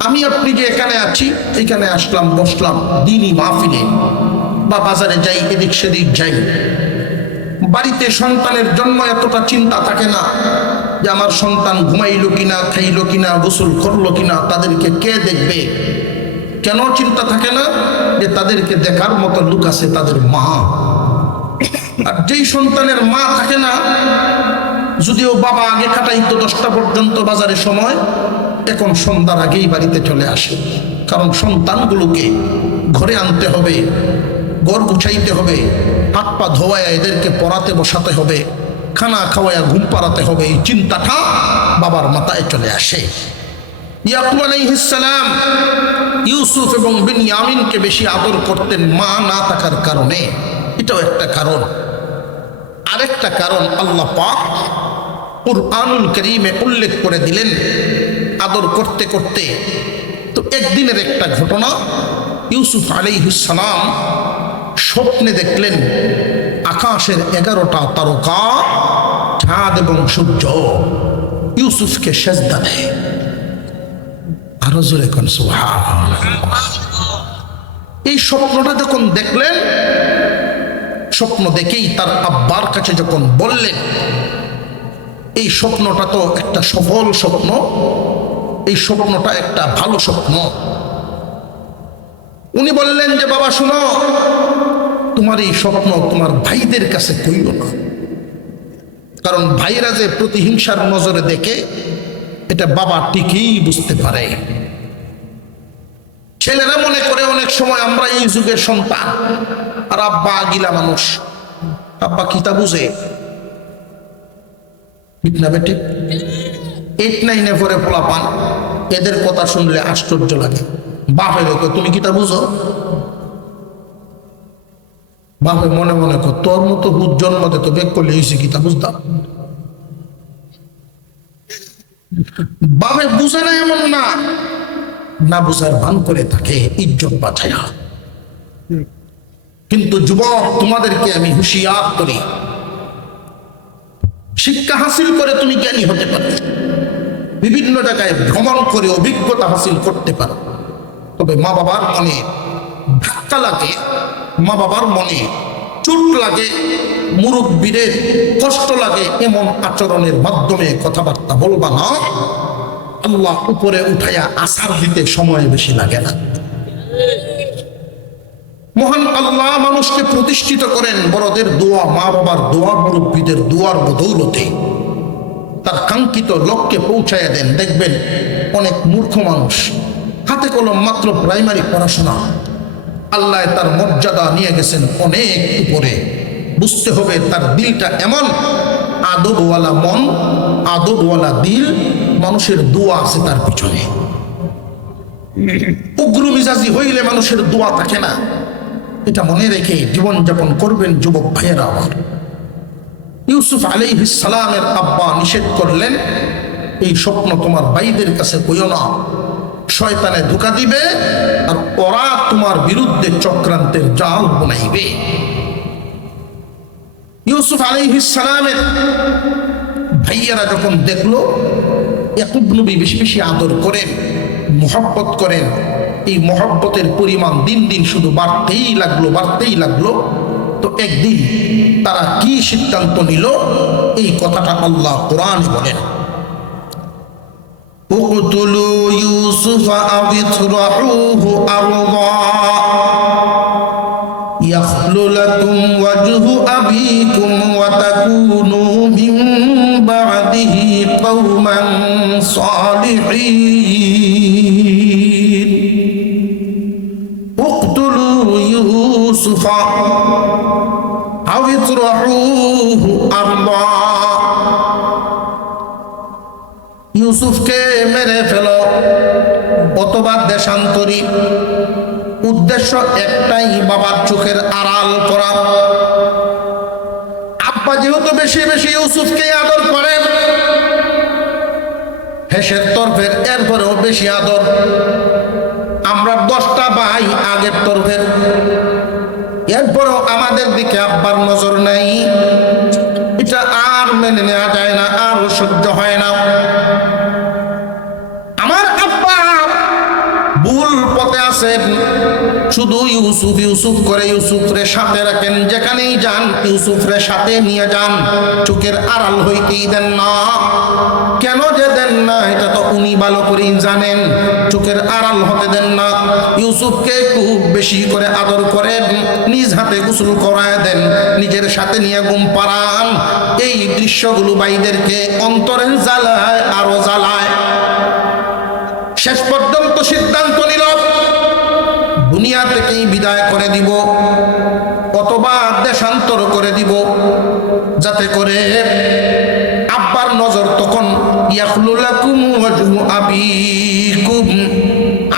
আমি আপনি যে এখানে আছি, এখানে আসলাম, বসলাম দিনই মাহফিলে বা বাজারে যাই, এদিক সেদিক যাই, বাড়িতে সন্তানের জন্য এতটা চিন্তা থাকে না যে আমার সন্তান ঘুমাইলো কিনা, খাইলো কিনা, গোসল করলো কিনা, তাদেরকে কে দেখবে। কেন চিন্তা থাকে না? যে তাদেরকে দেখার মতো লোক আছে, তাদের মা। আর যেই সন্তানের মা থাকে না, যদিও বাবা আগে খাটাইতো 10টা পর্যন্ত বাজারে সময়, এখন সন্ধ্যার আগেই বাড়িতে চলে আসে। কারণ সন্তানগুলোকে ঘরে আনতে হবে, ঘর গুছাইতে হবে, হাত পা ধোয়ায় এদেরকে পড়াতে বসাতে হবে, খানা খাওয়ায়া ঘুম পাড়াতে হবে, এই চিন্তাটা বাবার মাথায় চলে আসে। ইয়াকুব আলাইহিস সালাম ইউসুফ এবং বিনয়ামিনকে বেশি আদর করতেন মা না থাকার কারণে, এটাও একটা কারণ। আরেকটা কারণ আল্লাহ পাক কুরআনুল কারীমে উল্লেখ করে দিলেন আদর করতে করতে। তো একদিনের একটা ঘটনা, ইউসুফ আলাইহিস সালাম স্বপ্নে দেখলেন আকাশের 11টা তারকা, চাঁদ এবং সূর্য ইউসুফকে সেজদা দেয়। আরো জোরে কোন সুবহানাল্লাহ। এই স্বপ্নটা যখন দেখলেন, স্বপ্ন দেখেই তার আব্বার কাছে যখন বললেন, এই স্বপ্নটা তো একটা সফল স্বপ্ন, এই স্বপ্নটা একটা ভালো স্বপ্ন। উনি বললেন যে বাবা শুনো, তোমার এই স্বপ্ন তোমার ভাইদের কাছে কইও না, কারণ ভাইরা যে প্রতিহিংসার নজরে দেখে, এটা বাবা ঠিকই বুঝতে পারে। ছেলেরা মনে করে অনেক সময় আমরা এই যুগের সন্তান, আর আব্বা আগিলা মানুষ, আব্বা কিতা বুঝে, ঠিক না বেটি? 8, 9 পরে পোলা পান, এদের কথা শুনলে আশ্চর্য লাগে। বাপের কো তুমি কিতা বুঝো? বাপে মনে মনে কর তোর মতো বুঝ জন্মতে তো বেক করলে হয়েছে, কিতা বুঝতাম। বাপে বুঝে না এমন না, না বুঝার ভান করে থাকে ইজ্জত বাঁচায়া। কিন্তু যুবক, তোমাদেরকে আমি হুঁশিয়ার করি, শিক্ষা হাসিল করে তুমি জ্ঞানী হতে পারো, বিভিন্ন জায়গায় ভ্রমণ করে অভিজ্ঞতা হাসিল করতে পারো, তবে মা বাবার মনে ধাক্কা লাগে, মা বাবার মনে চোট লাগে, মুরব্বীদের কষ্ট লাগে, এমন আচরণের মাধ্যমে কথাবার্তা বলবা না। আল্লাহ উপরে উঠাইয়া আসার দিতে সময় বেশি লাগে না। মহান আল্লাহ মানুষকে প্রতিষ্ঠিত করেন বড়দের দোয়া, মা বাবার দোয়া, মুরব্বীদের দোয়ার বদৌলতে তার কাঙ্ক্ষিত লক্ষ্যে পৌঁছাইয়া দেন। দেখবেন অনেক মূর্খ মানুষ, হাতে কলম মাত্র প্রাইমারি পড়াশোনা, আল্লাহ তার মর্যাদা নিয়ে গেছেন অনেক উপরে। বুঝতে হবে তার দিলটা এমন আদবওয়ালা মন, আদবওয়ালা দিল, মানুষের দোয়া আছে তার পিছনে। উগ্র মিজাজি হইলে মানুষের দোয়া থাকে না, এটা মনে রেখে জীবনযাপন করবেন যুবক ভাইয়েরা আমার। ইউসুফ আলাইহিস সালামের আব্বা নিষেধ করলেন, এই স্বপ্ন তোমার ভাইদের কাছে কইও না, শয়তানে ধোঁকা দিবে আর ওরা তোমার বিরুদ্ধে চক্রান্তের জাল বানাইবে। ইউসুফ আলাইহিস সালামের ভাইয়েরা যখন দেখলো ইয়াকুব নবী বেশি বেশি আদর করেন, মোহব্বত করেন, এই মোহব্বতের পরিমাণ দিন দিন শুধু বাড়তেই লাগলো। তো একদিন তারা কি সিদ্ধান্ত নিল, এই কথাটা আল্লাহ কোরআনে বলেন, উকতুলু ইউসুফ আও ইতরাহুহু আরদা ইয়াখলু লাকুম ওয়াজহু আবিকুম ওয়া তাকুনু মিন বা'দিহি কওমান সালিহিন। উকতুলু ইউসুফ আও ইতরাহুহু আরদা, ইউসুফকে মেরে ফেলো অথবা দেশান্তরী। উদ্দেশ্য একটাই, বাবার চোখের আড়াল করা। আব্বা যেহেতু বেশি বেশি ইউসুফকে আদর করেন, হেসের তরফের এরপরেও বেশি আদর। আমরা 10টা ভাই আগের তরফের, এরপরেও আমাদের দিকে আব্বার নজর নাই। এটা আর মেনে নেওয়া যায় না, আর সহ্য হয় না। আমার আব্বা ভুল পথে আছেন, শুধু ইউসুফ ইউসুফ করে ইউসুফরে সাথে রাখেন, যেখানেই যান ইউসুফরে সাথে নিয়ে যান, চোখের আড়াল হইতেই দেন না। কেন যে দেন না এটা তো উনি ভালো করেই জানেন, চোখের আড়াল হতে দেন না। ইউসুফকে খুব বেশি করে আদর করেন, নিজ হাতে গোসল করায় দেন, নিজের সাথে নিয়ে ঘুম পাড়ান। এই দৃশ্যগুলো ভাইদেরকে অন্তরের জ্বালায়, আরো জ্বালায়। শেষ পর্যন্ত সিদ্ধান্ত নিল দুনিয়া থেকেই বিদায় করে দিব অথবা দেশান্তর করে দিব, যাতে করে আব্বার নজর তখন ইয়াখলু লাকুম ওয়াজহু আবিকুম,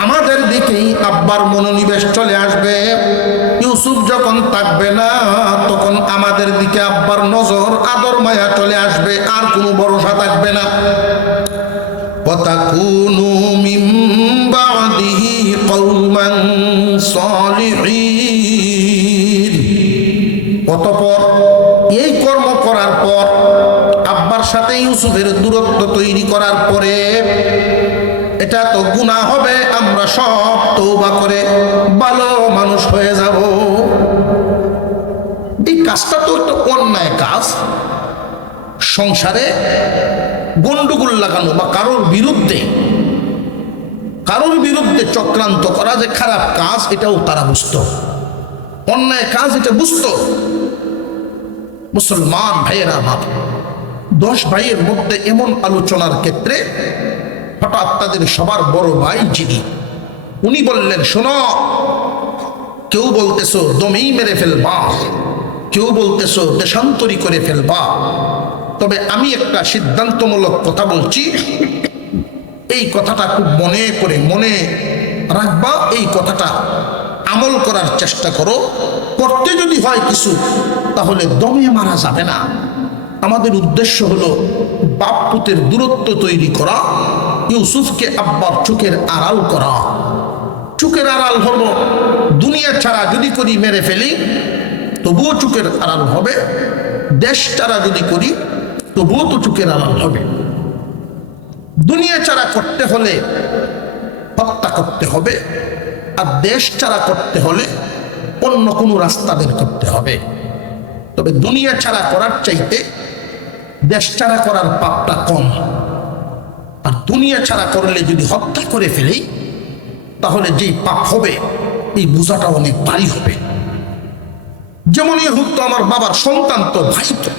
আমাদের দিকেই আব্বার মনোনিবেশ চলে আসবে। ইউসুফ যখন থাকবে না তখন আমাদের দিকে আব্বার নজর, আদর মায়া চলে আসবে, আর কোনো ভরসা থাকবে না। ওয়াতাকুনু মিন বা'দিহি কওমান সালিহিন। অতঃপর এই কর্ম করার পর, আব্বার সাথে ইউসুফের দূরত্ব তৈরি করার পরে, এটা তো গুনাহ হবে, আমরা সব তওবা করে ভালো মানুষ হয়ে যাব। এই কাজটা তো একটা অন্যায় কাজ। সংসারে গন্ডগোল লাগানো বা কারোর বিরুদ্ধে চক্রান্ত করা যে খারাপ কাজ, এটাও তারা বুঝত, অন্যায় কাজ এটা বুঝত। মুসলমান ভাইয়েরা আমার, 10 ভাইয়ের মধ্যে এমন আলোচনার ক্ষেত্রে হঠাৎ তাদের সবার বড় ভাই যিনি, উনি বললেন, শোনো, কেউ বলতেছো দমেই মেরে ফেলবা, কেউ বলতেছো দেশান্তরী করে ফেলবা, তবে আমি একটা সিদ্ধান্তমূলক কথা বলছি, এই কথাটা খুব মনে রাখবা, এই কথাটা আমল করার চেষ্টা করো। করতে যদি হয় কিছু, তাহলে দমে মারা যাবে না। আমাদের উদ্দেশ্য হলো বাপ পুতের দূরত্ব তৈরি করা, ইউসুফকে আব্বার চোখের আড়াল করা। চোখের আড়াল হলো, দুনিয়া ছাড়া যদি করি মেরে ফেলি তবুও চোখের আড়াল হবে, দেশ ছাড়া যদি করি তবুও তো চোখের আড়াল হবে। দুনিয়া ছাড়া করতে হলে হত্যা করতে হবে, আর দেশ ছাড়া করতে হলে অন্য কোনো রাস্তা বের করতে হবে। তবে দুনিয়া ছাড়া করার চাইতে দেশ ছাড়া করার পাপটা কম। আর দুনিয়া ছাড়া করলে যদি হত্যা করে ফেলি তাহলে যেই পাপ হবে এই বোঝাটা অনেক ভারী হবে। যেমনই হোক, তো আমার বাবার সন্তান তো, ভাই তো,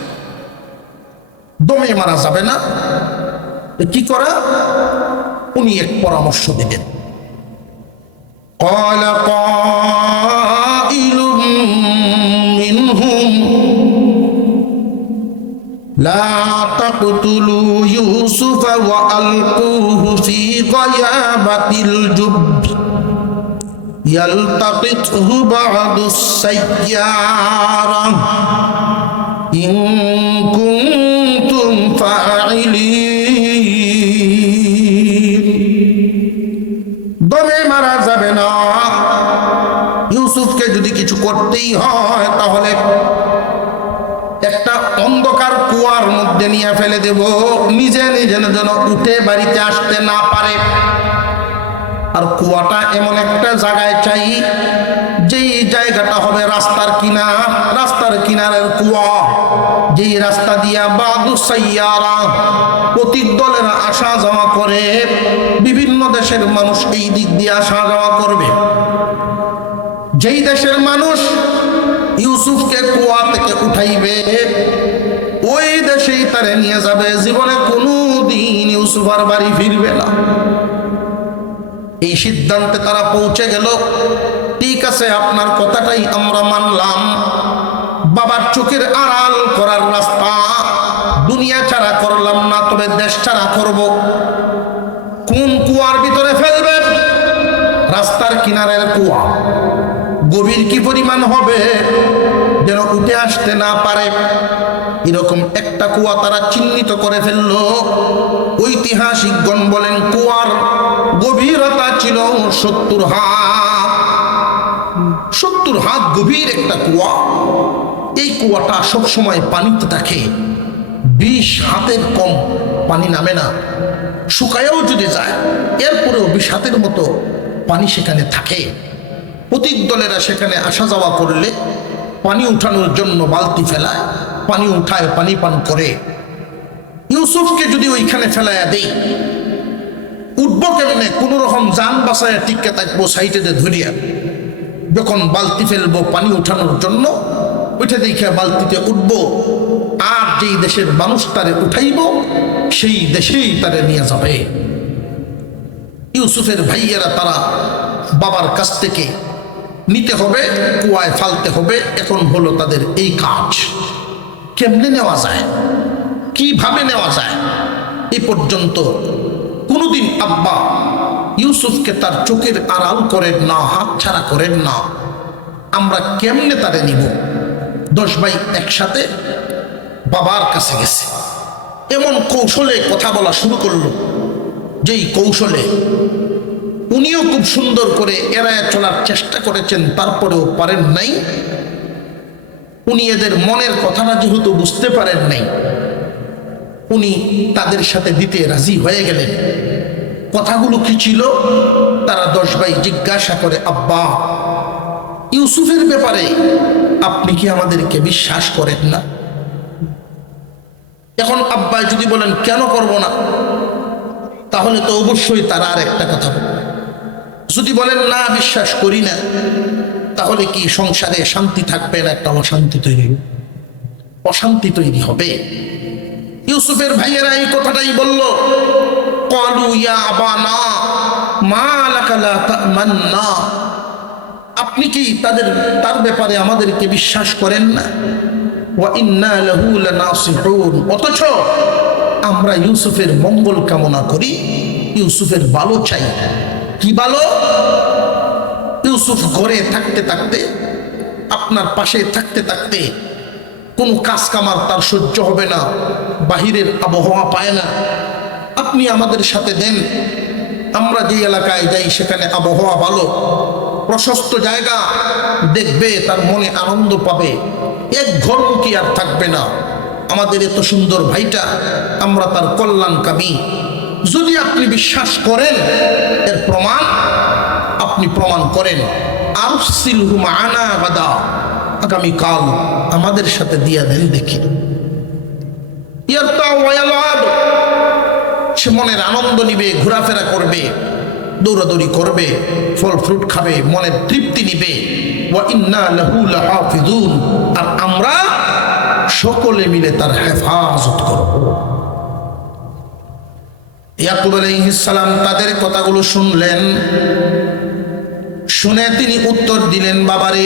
দমে মারা যাবে না, কি করা? উনি এক পরামর্শ দিলেন। قال قائل منهم لا تقتلوا يوسف وألقوه في غيابة الجب يلتقطه بعض السيارة إن كنتم فاعلين। দমে মারা যাবে না, ইউসুফকে যদি কিছু করতেই হয় তাহলে একটা অন্ধকার কুয়ার মধ্যে নিয়ে ফেলে দেব, নিজে নিজে যেন উঠে বাড়িতে আসতে না পারে। আর কুয়াটা এমন একটা জায়গায় চাই যেই জায়গাটা হবে রাস্তার কিনারের কুয়া, যেই রাস্তা দিয়া বাদু সাইয়ারা প্রতীক দলেরা আসা যাওয়া করে, বিভিন্ন দেশের মানুষ এই দিক দিয়ে আসা যাওয়া করবে। যেই দেশের মানুষ ইউসুফকে কুয়া থেকে উঠাইবে ওই দেশেই তারে নিয়ে যাবে, জীবনে কোনোদিন ইউসুফ আর বাড়ি ফিরবে না। এই সিদ্ধান্তে তারা পৌঁছে গেল। ঠিক আছে, আপনার কথাটাই আমরা মানলাম, বাবার চোখের আড়াল করার রাস্তা দুনিয়া ছাড়া করলাম না, তবে দেশ ছাড়া করব। কোন কুয়ার ভিতরে ফেলবে? রাস্তার কিনারের কুয়া। গভীর কি পরিমাণ হবে যেন উঠে আসতে না পারে, এরকম একটা কুয়া তারা চিহ্নিত করে ফেলল। ঐতিহাসিকগণ বলেন কুয়ার গভীরতা ছিল 70 হাত। 70 হাত গভীর একটা কুয়া। এই কুয়াটা সবসময় পানিতে থাকে, 20 হাতের কম পানি নামে না। শুকায়ও যদি যায় এরপরেও 20 হাতের মতো পানি সেখানে থাকে। প্রতীক দলেরা সেখানে আসা যাওয়া করলে পানি উঠানোর জন্য বালতি ফেলায়, পানি উঠায়, পানি পান করে। ইউসুফকে যদি ওইখানে ফেলাইয়া দেই, উঠবো কেমনে? কোন রকম যান বাসায় টিকে থাকবো সাইডে ধরিয়া। যখন বালতি ফেলবো পানি উঠানোর জন্য, ওইটা দেখে বালতিতে উঠবো, আর যেই দেশের মানুষ তারে উঠাইব সেই দেশেই তারে নিয়ে যাবে। ইউসুফের ভাইয়েরা তারা বাবার কাছ থেকে নিতে হবে, কুয়ায় ফালতে হবে। এখন হলো তাদের এই কাজ। কেমনে নেওয়া যায়, কিভাবে নেওয়া যায়? এই পর্যন্ত কোনোদিন আব্বা ইউসুফকে তার চোখের আড়াল করেন না, হাত ছাড়া করেন না। আমরা কেমনে তারে নিব? 10 ভাই একসাথে বাবার কাছে গেছে, এমন কৌশলে কথা বলা শুরু করলো যেই কৌশলে উনিও খুব সুন্দর করে এড়ায় চলার চেষ্টা করেছেন, তারপরেও পারেন নাই। উনি এদের মনের কথাটা যেহেতু বুঝতে পারেন নাই, উনি তাদের সাথে দিতে রাজি হয়ে গেলেন। কথাগুলো কি ছিল? তারা 10 ভাই জিজ্ঞাসা করে, আব্বা ইউসুফের ব্যাপারে আপনি কি আমাদেরকে বিশ্বাস করেন না? এখন আব্বা যদি বলেন কেন করব না, তাহলে তো অবশ্যই তারা আর একটা কথা বলবে। যদি বলেন না বিশ্বাস করি না, তাহলে কি সংসারে শান্তি থাকবে না? একটা অশান্তি তৈরি হবে। ইউসুফের ভাইয়েরা এই কথাটাই বলল, ক্বালু ইয়া আবানা মা লাকা লা তা'মান্না। আপনি কি তার ব্যাপারে আমাদেরকে বিশ্বাস করেন না? ওয়া ইন্না লাহু লানাসিহুন। অথচ আমরা ইউসুফের মঙ্গল কামনা করি, ইউসুফের ভালো চাই। কি ভালো? ইউসুফ ঘরে থাকতে থাকতে, আপনার পাশে থাকতে থাকতে কোনো কাজ কামার তার সহ্য হবে না, বাহিরের আবহাওয়া পায় না। আপনি আমাদের সাথে দেন, আমরা যে এলাকায় যাই সেখানে আবহাওয়া ভালো, প্রশস্ত জায়গা, দেখবে তার মনে আনন্দ পাবে, এক ঘরমুখী আর থাকবে না। আমাদের এত সুন্দর ভাইটা, আমরা তার কল্যাণকামী। যদি আপনি বিশ্বাস করেন, এর প্রমাণ আপনি প্রমাণ করেন। আরসিলহু মা'ানা গাদা, আগামীকাল আমাদের সাথে দিয়া দেন দেখি। ইয়ারতাউ ওয়া ইয়ালআব, সে মনের আনন্দ নিবে, ঘোরাফেরা করবে, দৌড়াদৌড়ি করবে, ফল ফ্রুট খাবে, মনের তৃপ্তি নিবে। ওয়া ইন্না লাহু লাহাফিজুন, আর আমরা সকলে মিলে তার হেফাজত করব। ইয়াকুব আলাইহিস সালাম তাদের কথাগুলো শুনলেন, শুনে তিনি উত্তর দিলেন, বাবারে,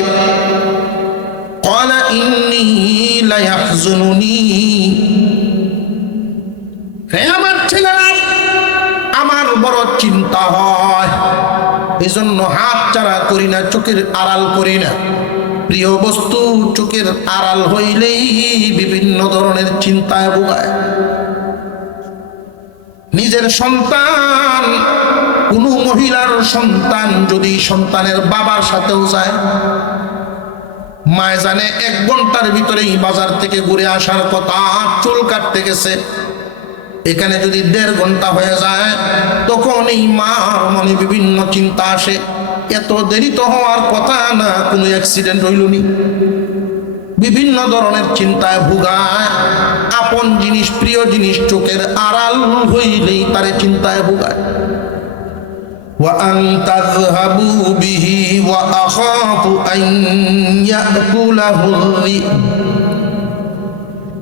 ক্বালা ইন্নী লায়াহযুনুনি, হে আমার ছেলেরা, আমার বড় চিন্তা হয়, এজন্য হাত ছাড়া করি না, চোখের আড়াল করি না। প্রিয় বস্তু চোখের আড়াল হইলেই বিভিন্ন ধরনের চিন্তায় ভোগায়। নিজের সন্তান, কোন মহিলার সন্তান যদি সন্তানের বাবার সাথেও যায়, মায় জানে 1 ঘন্টার ভিতরেই বাজার থেকে ঘুরে আসার কথা, চুল কাটতে গেছে, এখানে যদি 1.5 ঘন্টা হয়ে যায়, তখন এই মার মনে বিভিন্ন চিন্তা আসে। এত দেরি তো হওয়ার কথা না, কোনো অ্যাক্সিডেন্ট হইল নি, বিভিন্ন ধরনের চিন্তায় ভোগায়। আপন জিনিস, প্রিয় জিনিস চোখের আড়াল হইলেই তারে চিন্তায় ভোগায়। ওয়া আন তাযহাবু বিহি ওয়া আখাফু আন ইয়াকুলাহু যিব,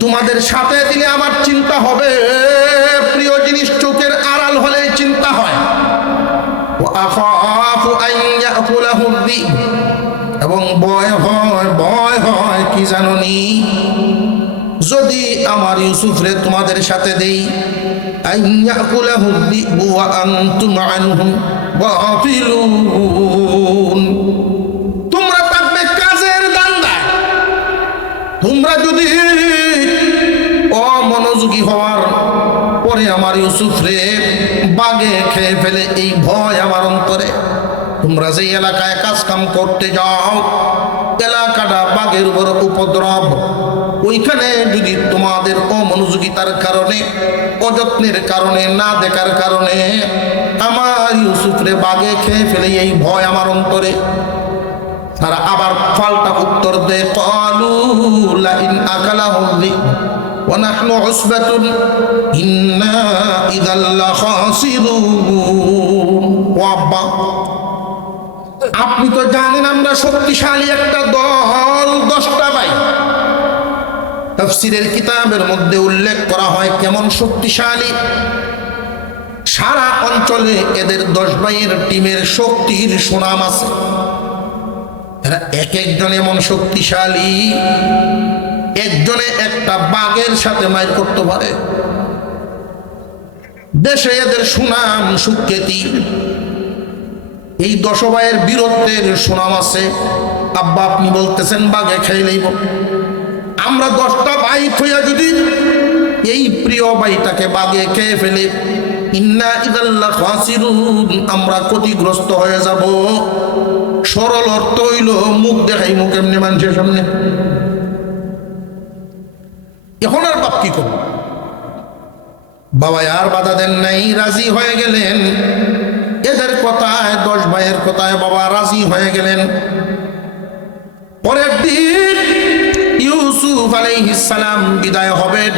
তোমাদের সাথে দিলে আমার চিন্তা হবে, প্রিয় জিনিস চোখের আড়াল হলে চিন্তা হয়। ওয়া আখাফু আন ইয়াকুলাহু যিব, এবং ভয় হয় কি জানোনি, যদি আমার ইউসুফরে তোমাদের সাথে দেই, আন ইয়াকুলাহু যিব ওয়া আনতুম আনহু গাফিলুন, তোমরা থাকবে কাজের দান্দায়। তোমরা যদি অমনোযোগী হওয়ার পরে আমার ইউসুফরে বাগে খেয়ে ফেলে, এই ভয় আমার অন্তরে। তোমরা যে এলাকায় কাজ কাম করতে যাও, এলাকাটা বাঘের উপর উপদ্রব, ওইখানে যদি তোমাদের অমনোযোগিতার কারণে, অযত্নের কারণে, না দেখার কারণে আমার ইউসুফরে বাগে খেয়ে ফেলে, এই ভয় আমার অন্তরে। তারা আবার পাল্টা উত্তর দেয়, ক্বালু লাইন আকালাহু যিব ওয়া নাহনু উসবাতুন ইন্না ইযাল লাখাসিরুন। ও আব্বা, আপনি তো জানেন আমরা শক্তিশালী একটা দল, 10টা ভাই। তাফসীরের কিতাবের মধ্যে উল্লেখ করা হয় কেমন শক্তিশালী। সারা অঞ্চলে এদের 10 ভাইয়ের টিমের শক্তির সুনাম আছে। এরা এক একজন এমন শক্তিশালী, একজনে একটা বাঘের সাথে মাইর করতে পারে। দেশে এদের সুনাম সুখ্যাতি, এই 10 ভাইয়ের বীরত্বের সুনাম আছে। আব্বা, আপনি বলতেছেন বাঘে খাইলেই, আমরা 10টা ভাই থইয়া যদি এই প্রিয় ভাইটাকে বাঘে খেয়ে ফেলে, ইন্না ইযাল লাখাসিরুন, আমরা ক্ষতিগ্রস্ত হয়ে যাব। সরল অর্থ হইল, মুখ দেখাই মুখ এমনি মানুষের সামনে। এখন আর বাপ কি করব? বাবা আর বাধা দেন নাই, রাজি হয়ে গেলেন। এদের কথায়, 10 ভাইয়ের কথায় বাবা রাজি হয়ে গেলেন। পরের দিন ইউসুফ আলাইহিস সালাম বিদায় হবেন।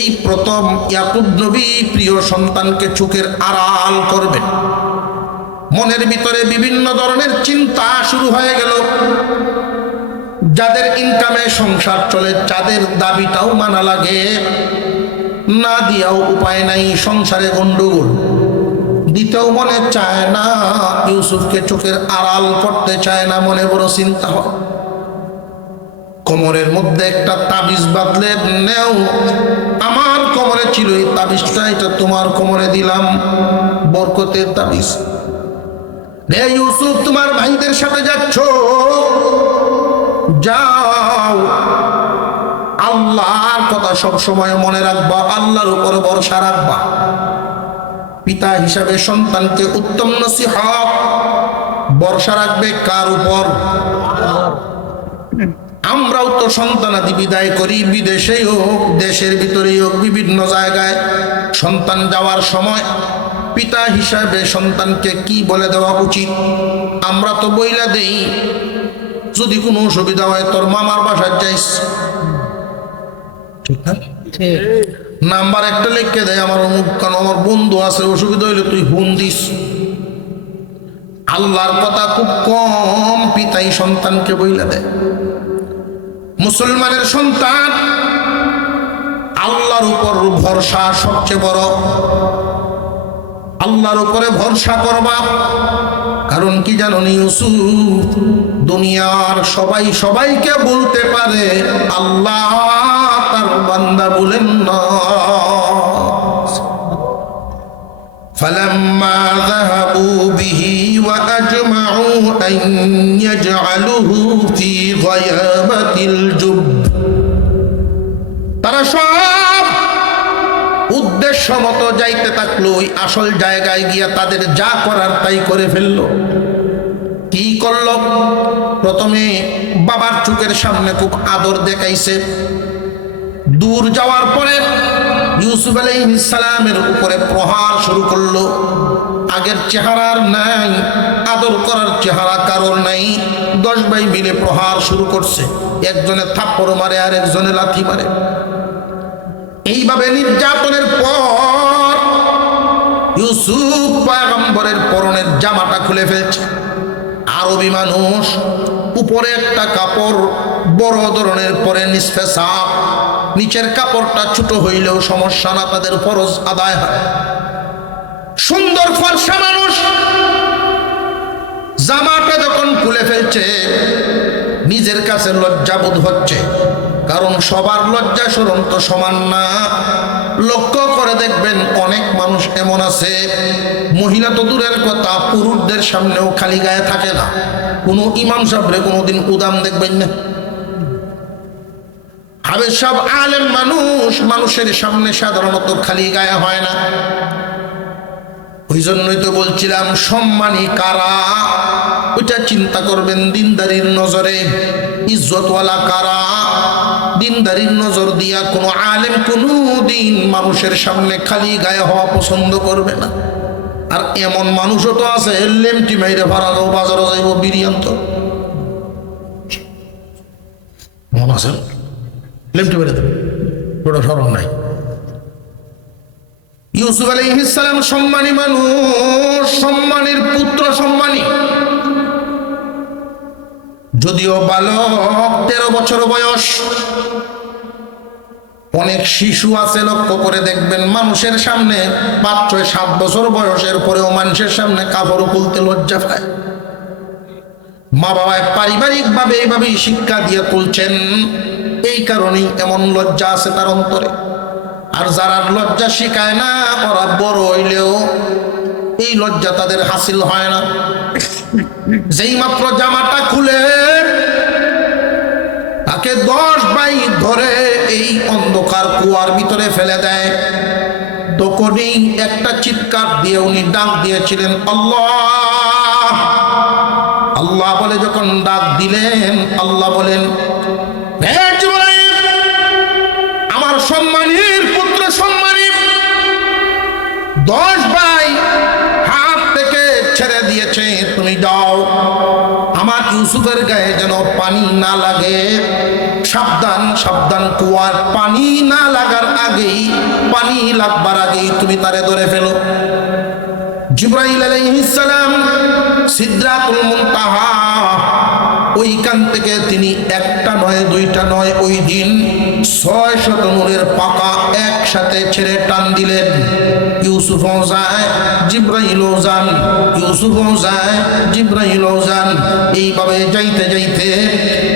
এই প্রথম ইয়াকুব নবী প্রিয় সন্তানকে চোখের আড়াল করবেন। মনের ভিতরে বিভিন্ন ধরনের চিন্তা শুরু হয়ে গেল। যাদের ইনকামে সংসার চলে, যাদের দাবিটাও মানা লাগে, না দিয়াও উপায় নাই, সংসারে গন্ডগোল, দিতেও মনে চায় না, ইউসুফকে চোখের আড়াল করতে চায় না, মনে বড় চিন্তা হয়। কোমরের মধ্যে একটা তাবিজ বাঁধলে, নেও, আমার কোমরে ছিল এই তাবিজটা, এটা তোমার কোমরে দিলাম, বরকতের তাবিজ। রে ইউসুফ, তোমার ভাইদের সাথে যাচ্ছ, যাও, আল্লাহর কথা সব সময় মনে রাখবা, আল্লাহর উপর ভরসা রাখবা। পিতা হিসাবে সন্তানকে উত্তম নসিহত ভরসা রাখবে কার উপর? আমরাও তো সন্তানাদি বিদায় করি, বিদেশেই হোক দেশের ভিতরেই হোক বিভিন্ন জায়গায়। সন্তান যাওয়ার সময় পিতা হিসাবে সন্তানকে কি বলে দেওয়া উচিত? আমরা তো বইলা দেই, যদি কোনো অসুবিধা হয় তোর মামার বাসায় যাইস, ঠিক না? নাম্বার একটা লিখে দেয়, আমার অমুক কারণ আমার বন্ধু আছে, অসুবিধা হইলে তুই ফোন দিস। আল্লাহর কথা খুব কম পিতাই সন্তানকে বইলা দেয়। মুসলমানের সন্তান আল্লাহর উপর ভরসা সবচেয়ে বড়। আল্লাহর উপরে ভরসা করবা, কারণ কি জানো ইউসুফ দুনিয়ার সবাই সবাইকে বলতে পারে, আল্লাহ তার বান্দা বলেন না। فلما ذهبوا به وأجمعوا أن يجعلوه في غيابة الجب, তারা সব উদ্দেশ্য মতো যাইতে থাকলো, ওই আসল জায়গায় গিয়া তাদের যা করার তাই করে ফেললো। কি করলো? প্রথমে বাবার চোখের সামনে খুব আদর দেখাইছে। দূর যাওয়ার পরে ইউসুফ আলাইহিস সালামের উপরে প্রহার শুরু করলো। আগের চেহারার নাই, আদর করার চেহারা কারোর নাই। 10 ভাই মিলে প্রহার শুরু করছে। একজনে থাপ্পড় মারে আর একজনে লাথি মারে। এইভাবে নির্যাতনের পর ইউসুফ পয়গম্বরের পরনের জামাটা খুলে ফেলছে। আরবি মানুষ উপরে একটা কাপড় বড় ধরনের পরে নিসফে সাফ, নিচের কাপড়টা ছোট হইলেও সমস্যা না, তাদের ফরজ আদায় হয়। সুন্দর ফর্সা মানুষ জামাটা যখন খুলে ফেলছে, নিজের কাছে লজ্জাবোধ হচ্ছে, কারণ সবার লজ্জা শরম তো সমান না। লক্ষ্য করে দেখবেন অনেক মানুষ এমন আছে, মহিলা তো দূরের কথা, পুরুষদের সামনেও খালি গায়ে থাকে না। কোনো ইমাম সাহেবরে কোনোদিন উদাম দেখবেন না। আবে সব আলেম মানুষ, মানুষের সামনে সাধারণত খালি গায়ে হয় না। ওই জন্যই তো বলছিলাম সম্মানী কারা, ওইটা চিন্তা করবেন দিনদারির নজরে। ইজ্জতওয়ালা কারা, দিনদারির নজর দিয়া কোনো আলেম কোনো দিন মানুষের সামনে খালি গায়ে হওয়া পছন্দ করবে না। আর এমন মানুষও তো আছে, লেমটি মাইরে ভাড়াও বাজারও যাইব বিরিয়ান্ত মন আছে, লেমটি মেরে দেবে, ওটা স্মরণ নাই। ইউসুফ আলাইহিস সালাম সম্মানী মানুষ, সম্মানের পুত্র, সম্মানী। যদিও বালক, 13 বছর বয়স। অনেক শিশু আছে, লক্ষ্য করে দেখবেন মানুষের সামনে 5, 6, 7 বছর বয়সের পরেও মানুষের সামনে কাপড় খুলতে লজ্জা পায়। মা বাবায় পারিবারিক ভাবে এইভাবেই শিক্ষা দিয়ে তুলছেন, এই কারণেই এমন লজ্জা আছে তার অন্তরে। আর যারা লজ্জা শিখায় না, ওরা বড় হইলেও এই লজ্জা তাদের হাসিল হয় না। যেই মাত্র জামাটা খুলে তাকে 10 ভাই ধরে এই অন্ধকার কুয়ার ভিতরে ফেলে দেয়, তখনই একটা চিৎকার দিয়ে উনি ডাক দিয়েছিলেন আল্লাহ। আল্লাহ বলে যখন ডাক দিলেন, আল্লাহ বলেন, আমার সম্মানীর পুত্র, সম্মানী 10 ভাই হাত থেকে ছেড়ে দিয়েছে, তুমি যাও। আমার ইউসুফের গায়ে যেন পানি না লাগে, সাবধান সাবধান, কুয়ার পানি না লাগার আগেই, পানি লাগবার আগেই তুমি তারে ধরে ফেলো। জিবরাইল আলাইহিস সালাম সিদরাতুল মুনতাহা, ওইখান থেকে তিনি একটা নয়, দুইটা নয়, ওই দিন 600 নূরের পাকা একসাথে ছেড়ে টান দিলেন। ইউসুফও যায়, জিবরাইলও যান, ইউসুফও যায়, জিবরাইলও যান। এইভাবে যাইতে যাইতে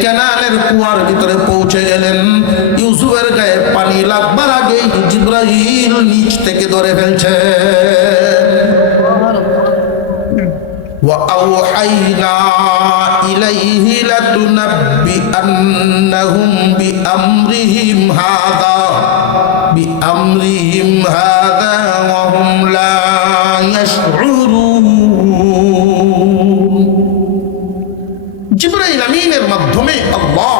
কেনালের কুয়ার ভিতরে পৌঁছে গেলেন। ইউসুফের গায়ে পানি লাগবার আগেই জিবরাইল নিচ থেকে ধরে ফেলছে। وأوحينا إليه لتنبئنهم بأمرهم هذا وهم لا জমিনের মাধ্যমে আল্লাহ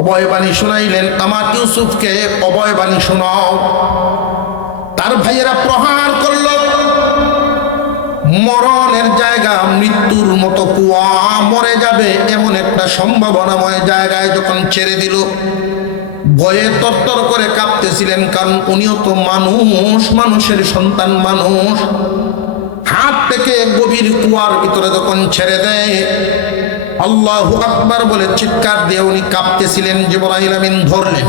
অভয়বাণী শোনাইলেন, আমার ইউসুফকে অভয়বাণী শোনাও। তার ভাইয়েরা প্রহার করল, মরণের জায়গা, মৃত্যুর মতো কুয়া, মরে যাবে এমন একটা সম্ভাবনাময় জায়গায় যখন ছেড়ে দিল, ভয়ে তরতর করে কাঁপতেছিলেন, কারণ উনিও তো মানুষ, মানুষের সন্তান মানুষ। হাত থেকে গভীর কুয়ার ভিতরে যখন ছেড়ে দেয়, আল্লাহু আকবার বলে চিৎকার দিয়ে উনি কাঁপতেছিলেন। জিবরাইল আমিন ধরলেন,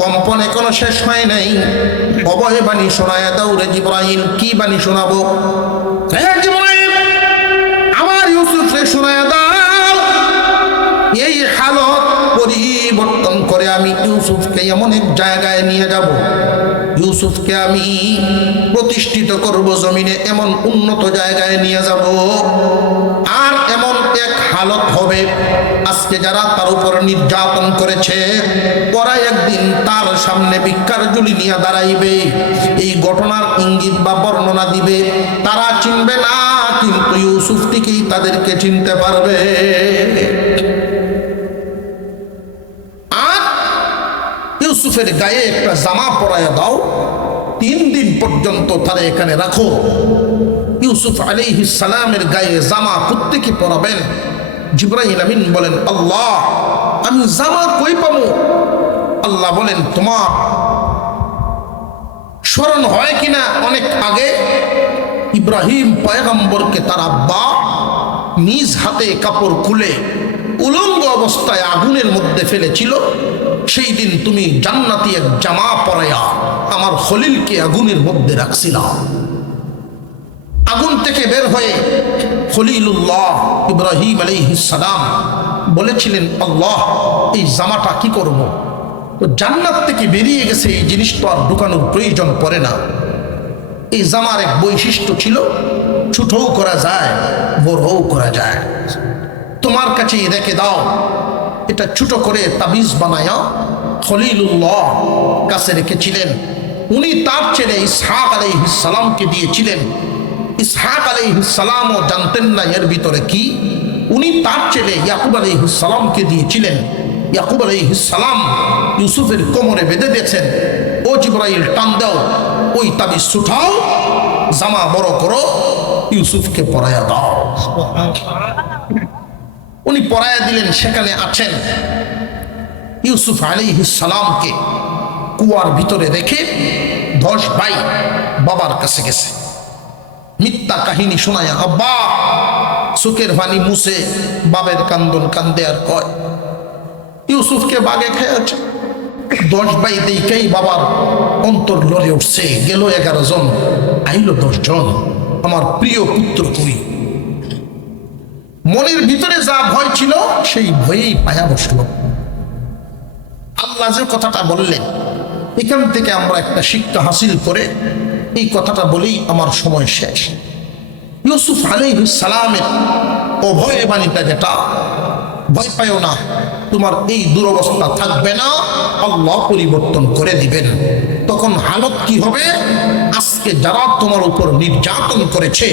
কম্পন এখনো শেষ হয় নাই, অভয় বাণী শোনায় দাও রে জিবরাইল। কি বাণী শোনাবো? জিবরাইল, আমার ইউসুফকে শোনায় দাও, এই হালত পরিবর্তন করে আমি ইউসুফকে এমন এক জায়গায় নিয়ে যাব, ইউসুফকে আমি প্রতিষ্ঠিত করব জমিনে, এমন উন্নত জায়গায় নিয়ে যাব। আর এমন এক হালত হবে, আজকে যারা তার উপর নির্যাতন করেছে, ওরা একদিন তার সামনে ভিক্ষার ঝুলি নিয়ে দাঁড়াইবে, এই ঘটনার ইঙ্গিত বা বর্ণনা দিবে। তারা চিনবে না, কিন্তু ইউসুফ থেকেই তাদেরকে চিনতে পারবে। আর ইউসুফের গায়ে একটা জামা পরাইয়া দাও, 3 দিন পর্যন্ত তারা এখানে রাখো। ইউসুফ আলাইহিস সালামের গায়ে জামা প্রত্যেকে পরাবেন। জিবরাইল আমিন বলেন, আল্লাহ, আমি জামা কই পাবো? আল্লাহ বলেন, তোমার স্মরণ হয় কিনা অনেক আগে ইব্রাহিম পয়গম্বরকে তার আব্বা নিজ হাতে কাপড় খুলে উলঙ্গ অবস্থায় আগুনের মধ্যে ফেলেছিল। সেই দিন তুমি জান্নাতি এক জামা পরাইয়া আমার খলিলকে আগুনের মধ্যে রাখছিলাম। আগুন থেকে বের হয়ে খলিলুল্লাহ ইব্রাহিম আলাইহিস সালাম বলেছিলেন, আল্লাহ, এই জামাটা কি করব? তো জান্নাত থেকে বেরিয়ে গেছে, এই জিনিসটা আর ঢুকানোর প্রয়োজন পড়ে না। এই জামার এক বৈশিষ্ট্য ছিল, ছোটও করা যায়, বড়ও করা যায়। তোমার কাছে রেখে দাও। এটা ছোট করে তাবিজ বানায়া খলিলুল্লাহ কাছে রেখেছিলেন। উনি তার ছেলে ইসহাক আলাইহিস সালামকে দিয়েছিলেন। ইসহাক আলাইহিস সালামও জানতেন না এর ভিতরে কি। উনি তার ছেলে ইয়াকুব আলাইহিস সালামকে দিয়েছিলেন। ইয়াকুব আলাইহিস সালাম ইউসুফের কোমরে বেঁধে দিয়েছেন, ও জিবরাইল, টান দাও, ওই তাবিজ ছুটাও, জামা বড় করো, ইউসুফকে পরাইয়া দাও। উনি পরাইয়া দিলেন। সেখানে আছেন ইউসুফ আলাইহিস সালামকে কুয়ার ভিতরে রেখে 10 ভাই বাবার কাছে গেছে, মিথ্যা কাহিনী শোনায়। আব্বা চোখের পানি মুছে বাবের কান্দন কান্দে আর কয়, ইউসুফকে বাগে খেয়েছে। 10 ভাই দেখেই বাবার অন্তর লড়ে উঠছে। গেল 11 জন, আইল 10 জন। আমার প্রিয় পুত্র কই? মনের ভিতরে যা ভয় ছিল সেই ভয়েই পায়া বসলো। আল্লাহ যে কথাটা বললেন, এখান থেকে আমরা একটা শিক্ষা হাসিল করে এই কথাটা বলেই আমার সময় শেষ। ইউসুফ আলাইহিস সালামের অভয় বাণীটা যেটা, ভয় পাইও না, তোমার এই দুরবস্থা থাকবে না, আল্লাহ পরিবর্তন করে দিবেন। তখন হালত কি হবে? আজকে যারা তোমার উপর নির্যাতন করেছে,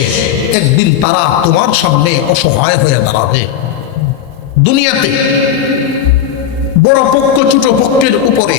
একদিন তারা তোমার সামনে অসহায় হয়ে দাঁড়াবে। দুনিয়াতে বড় পক্ষ ছোট পক্ষের উপরে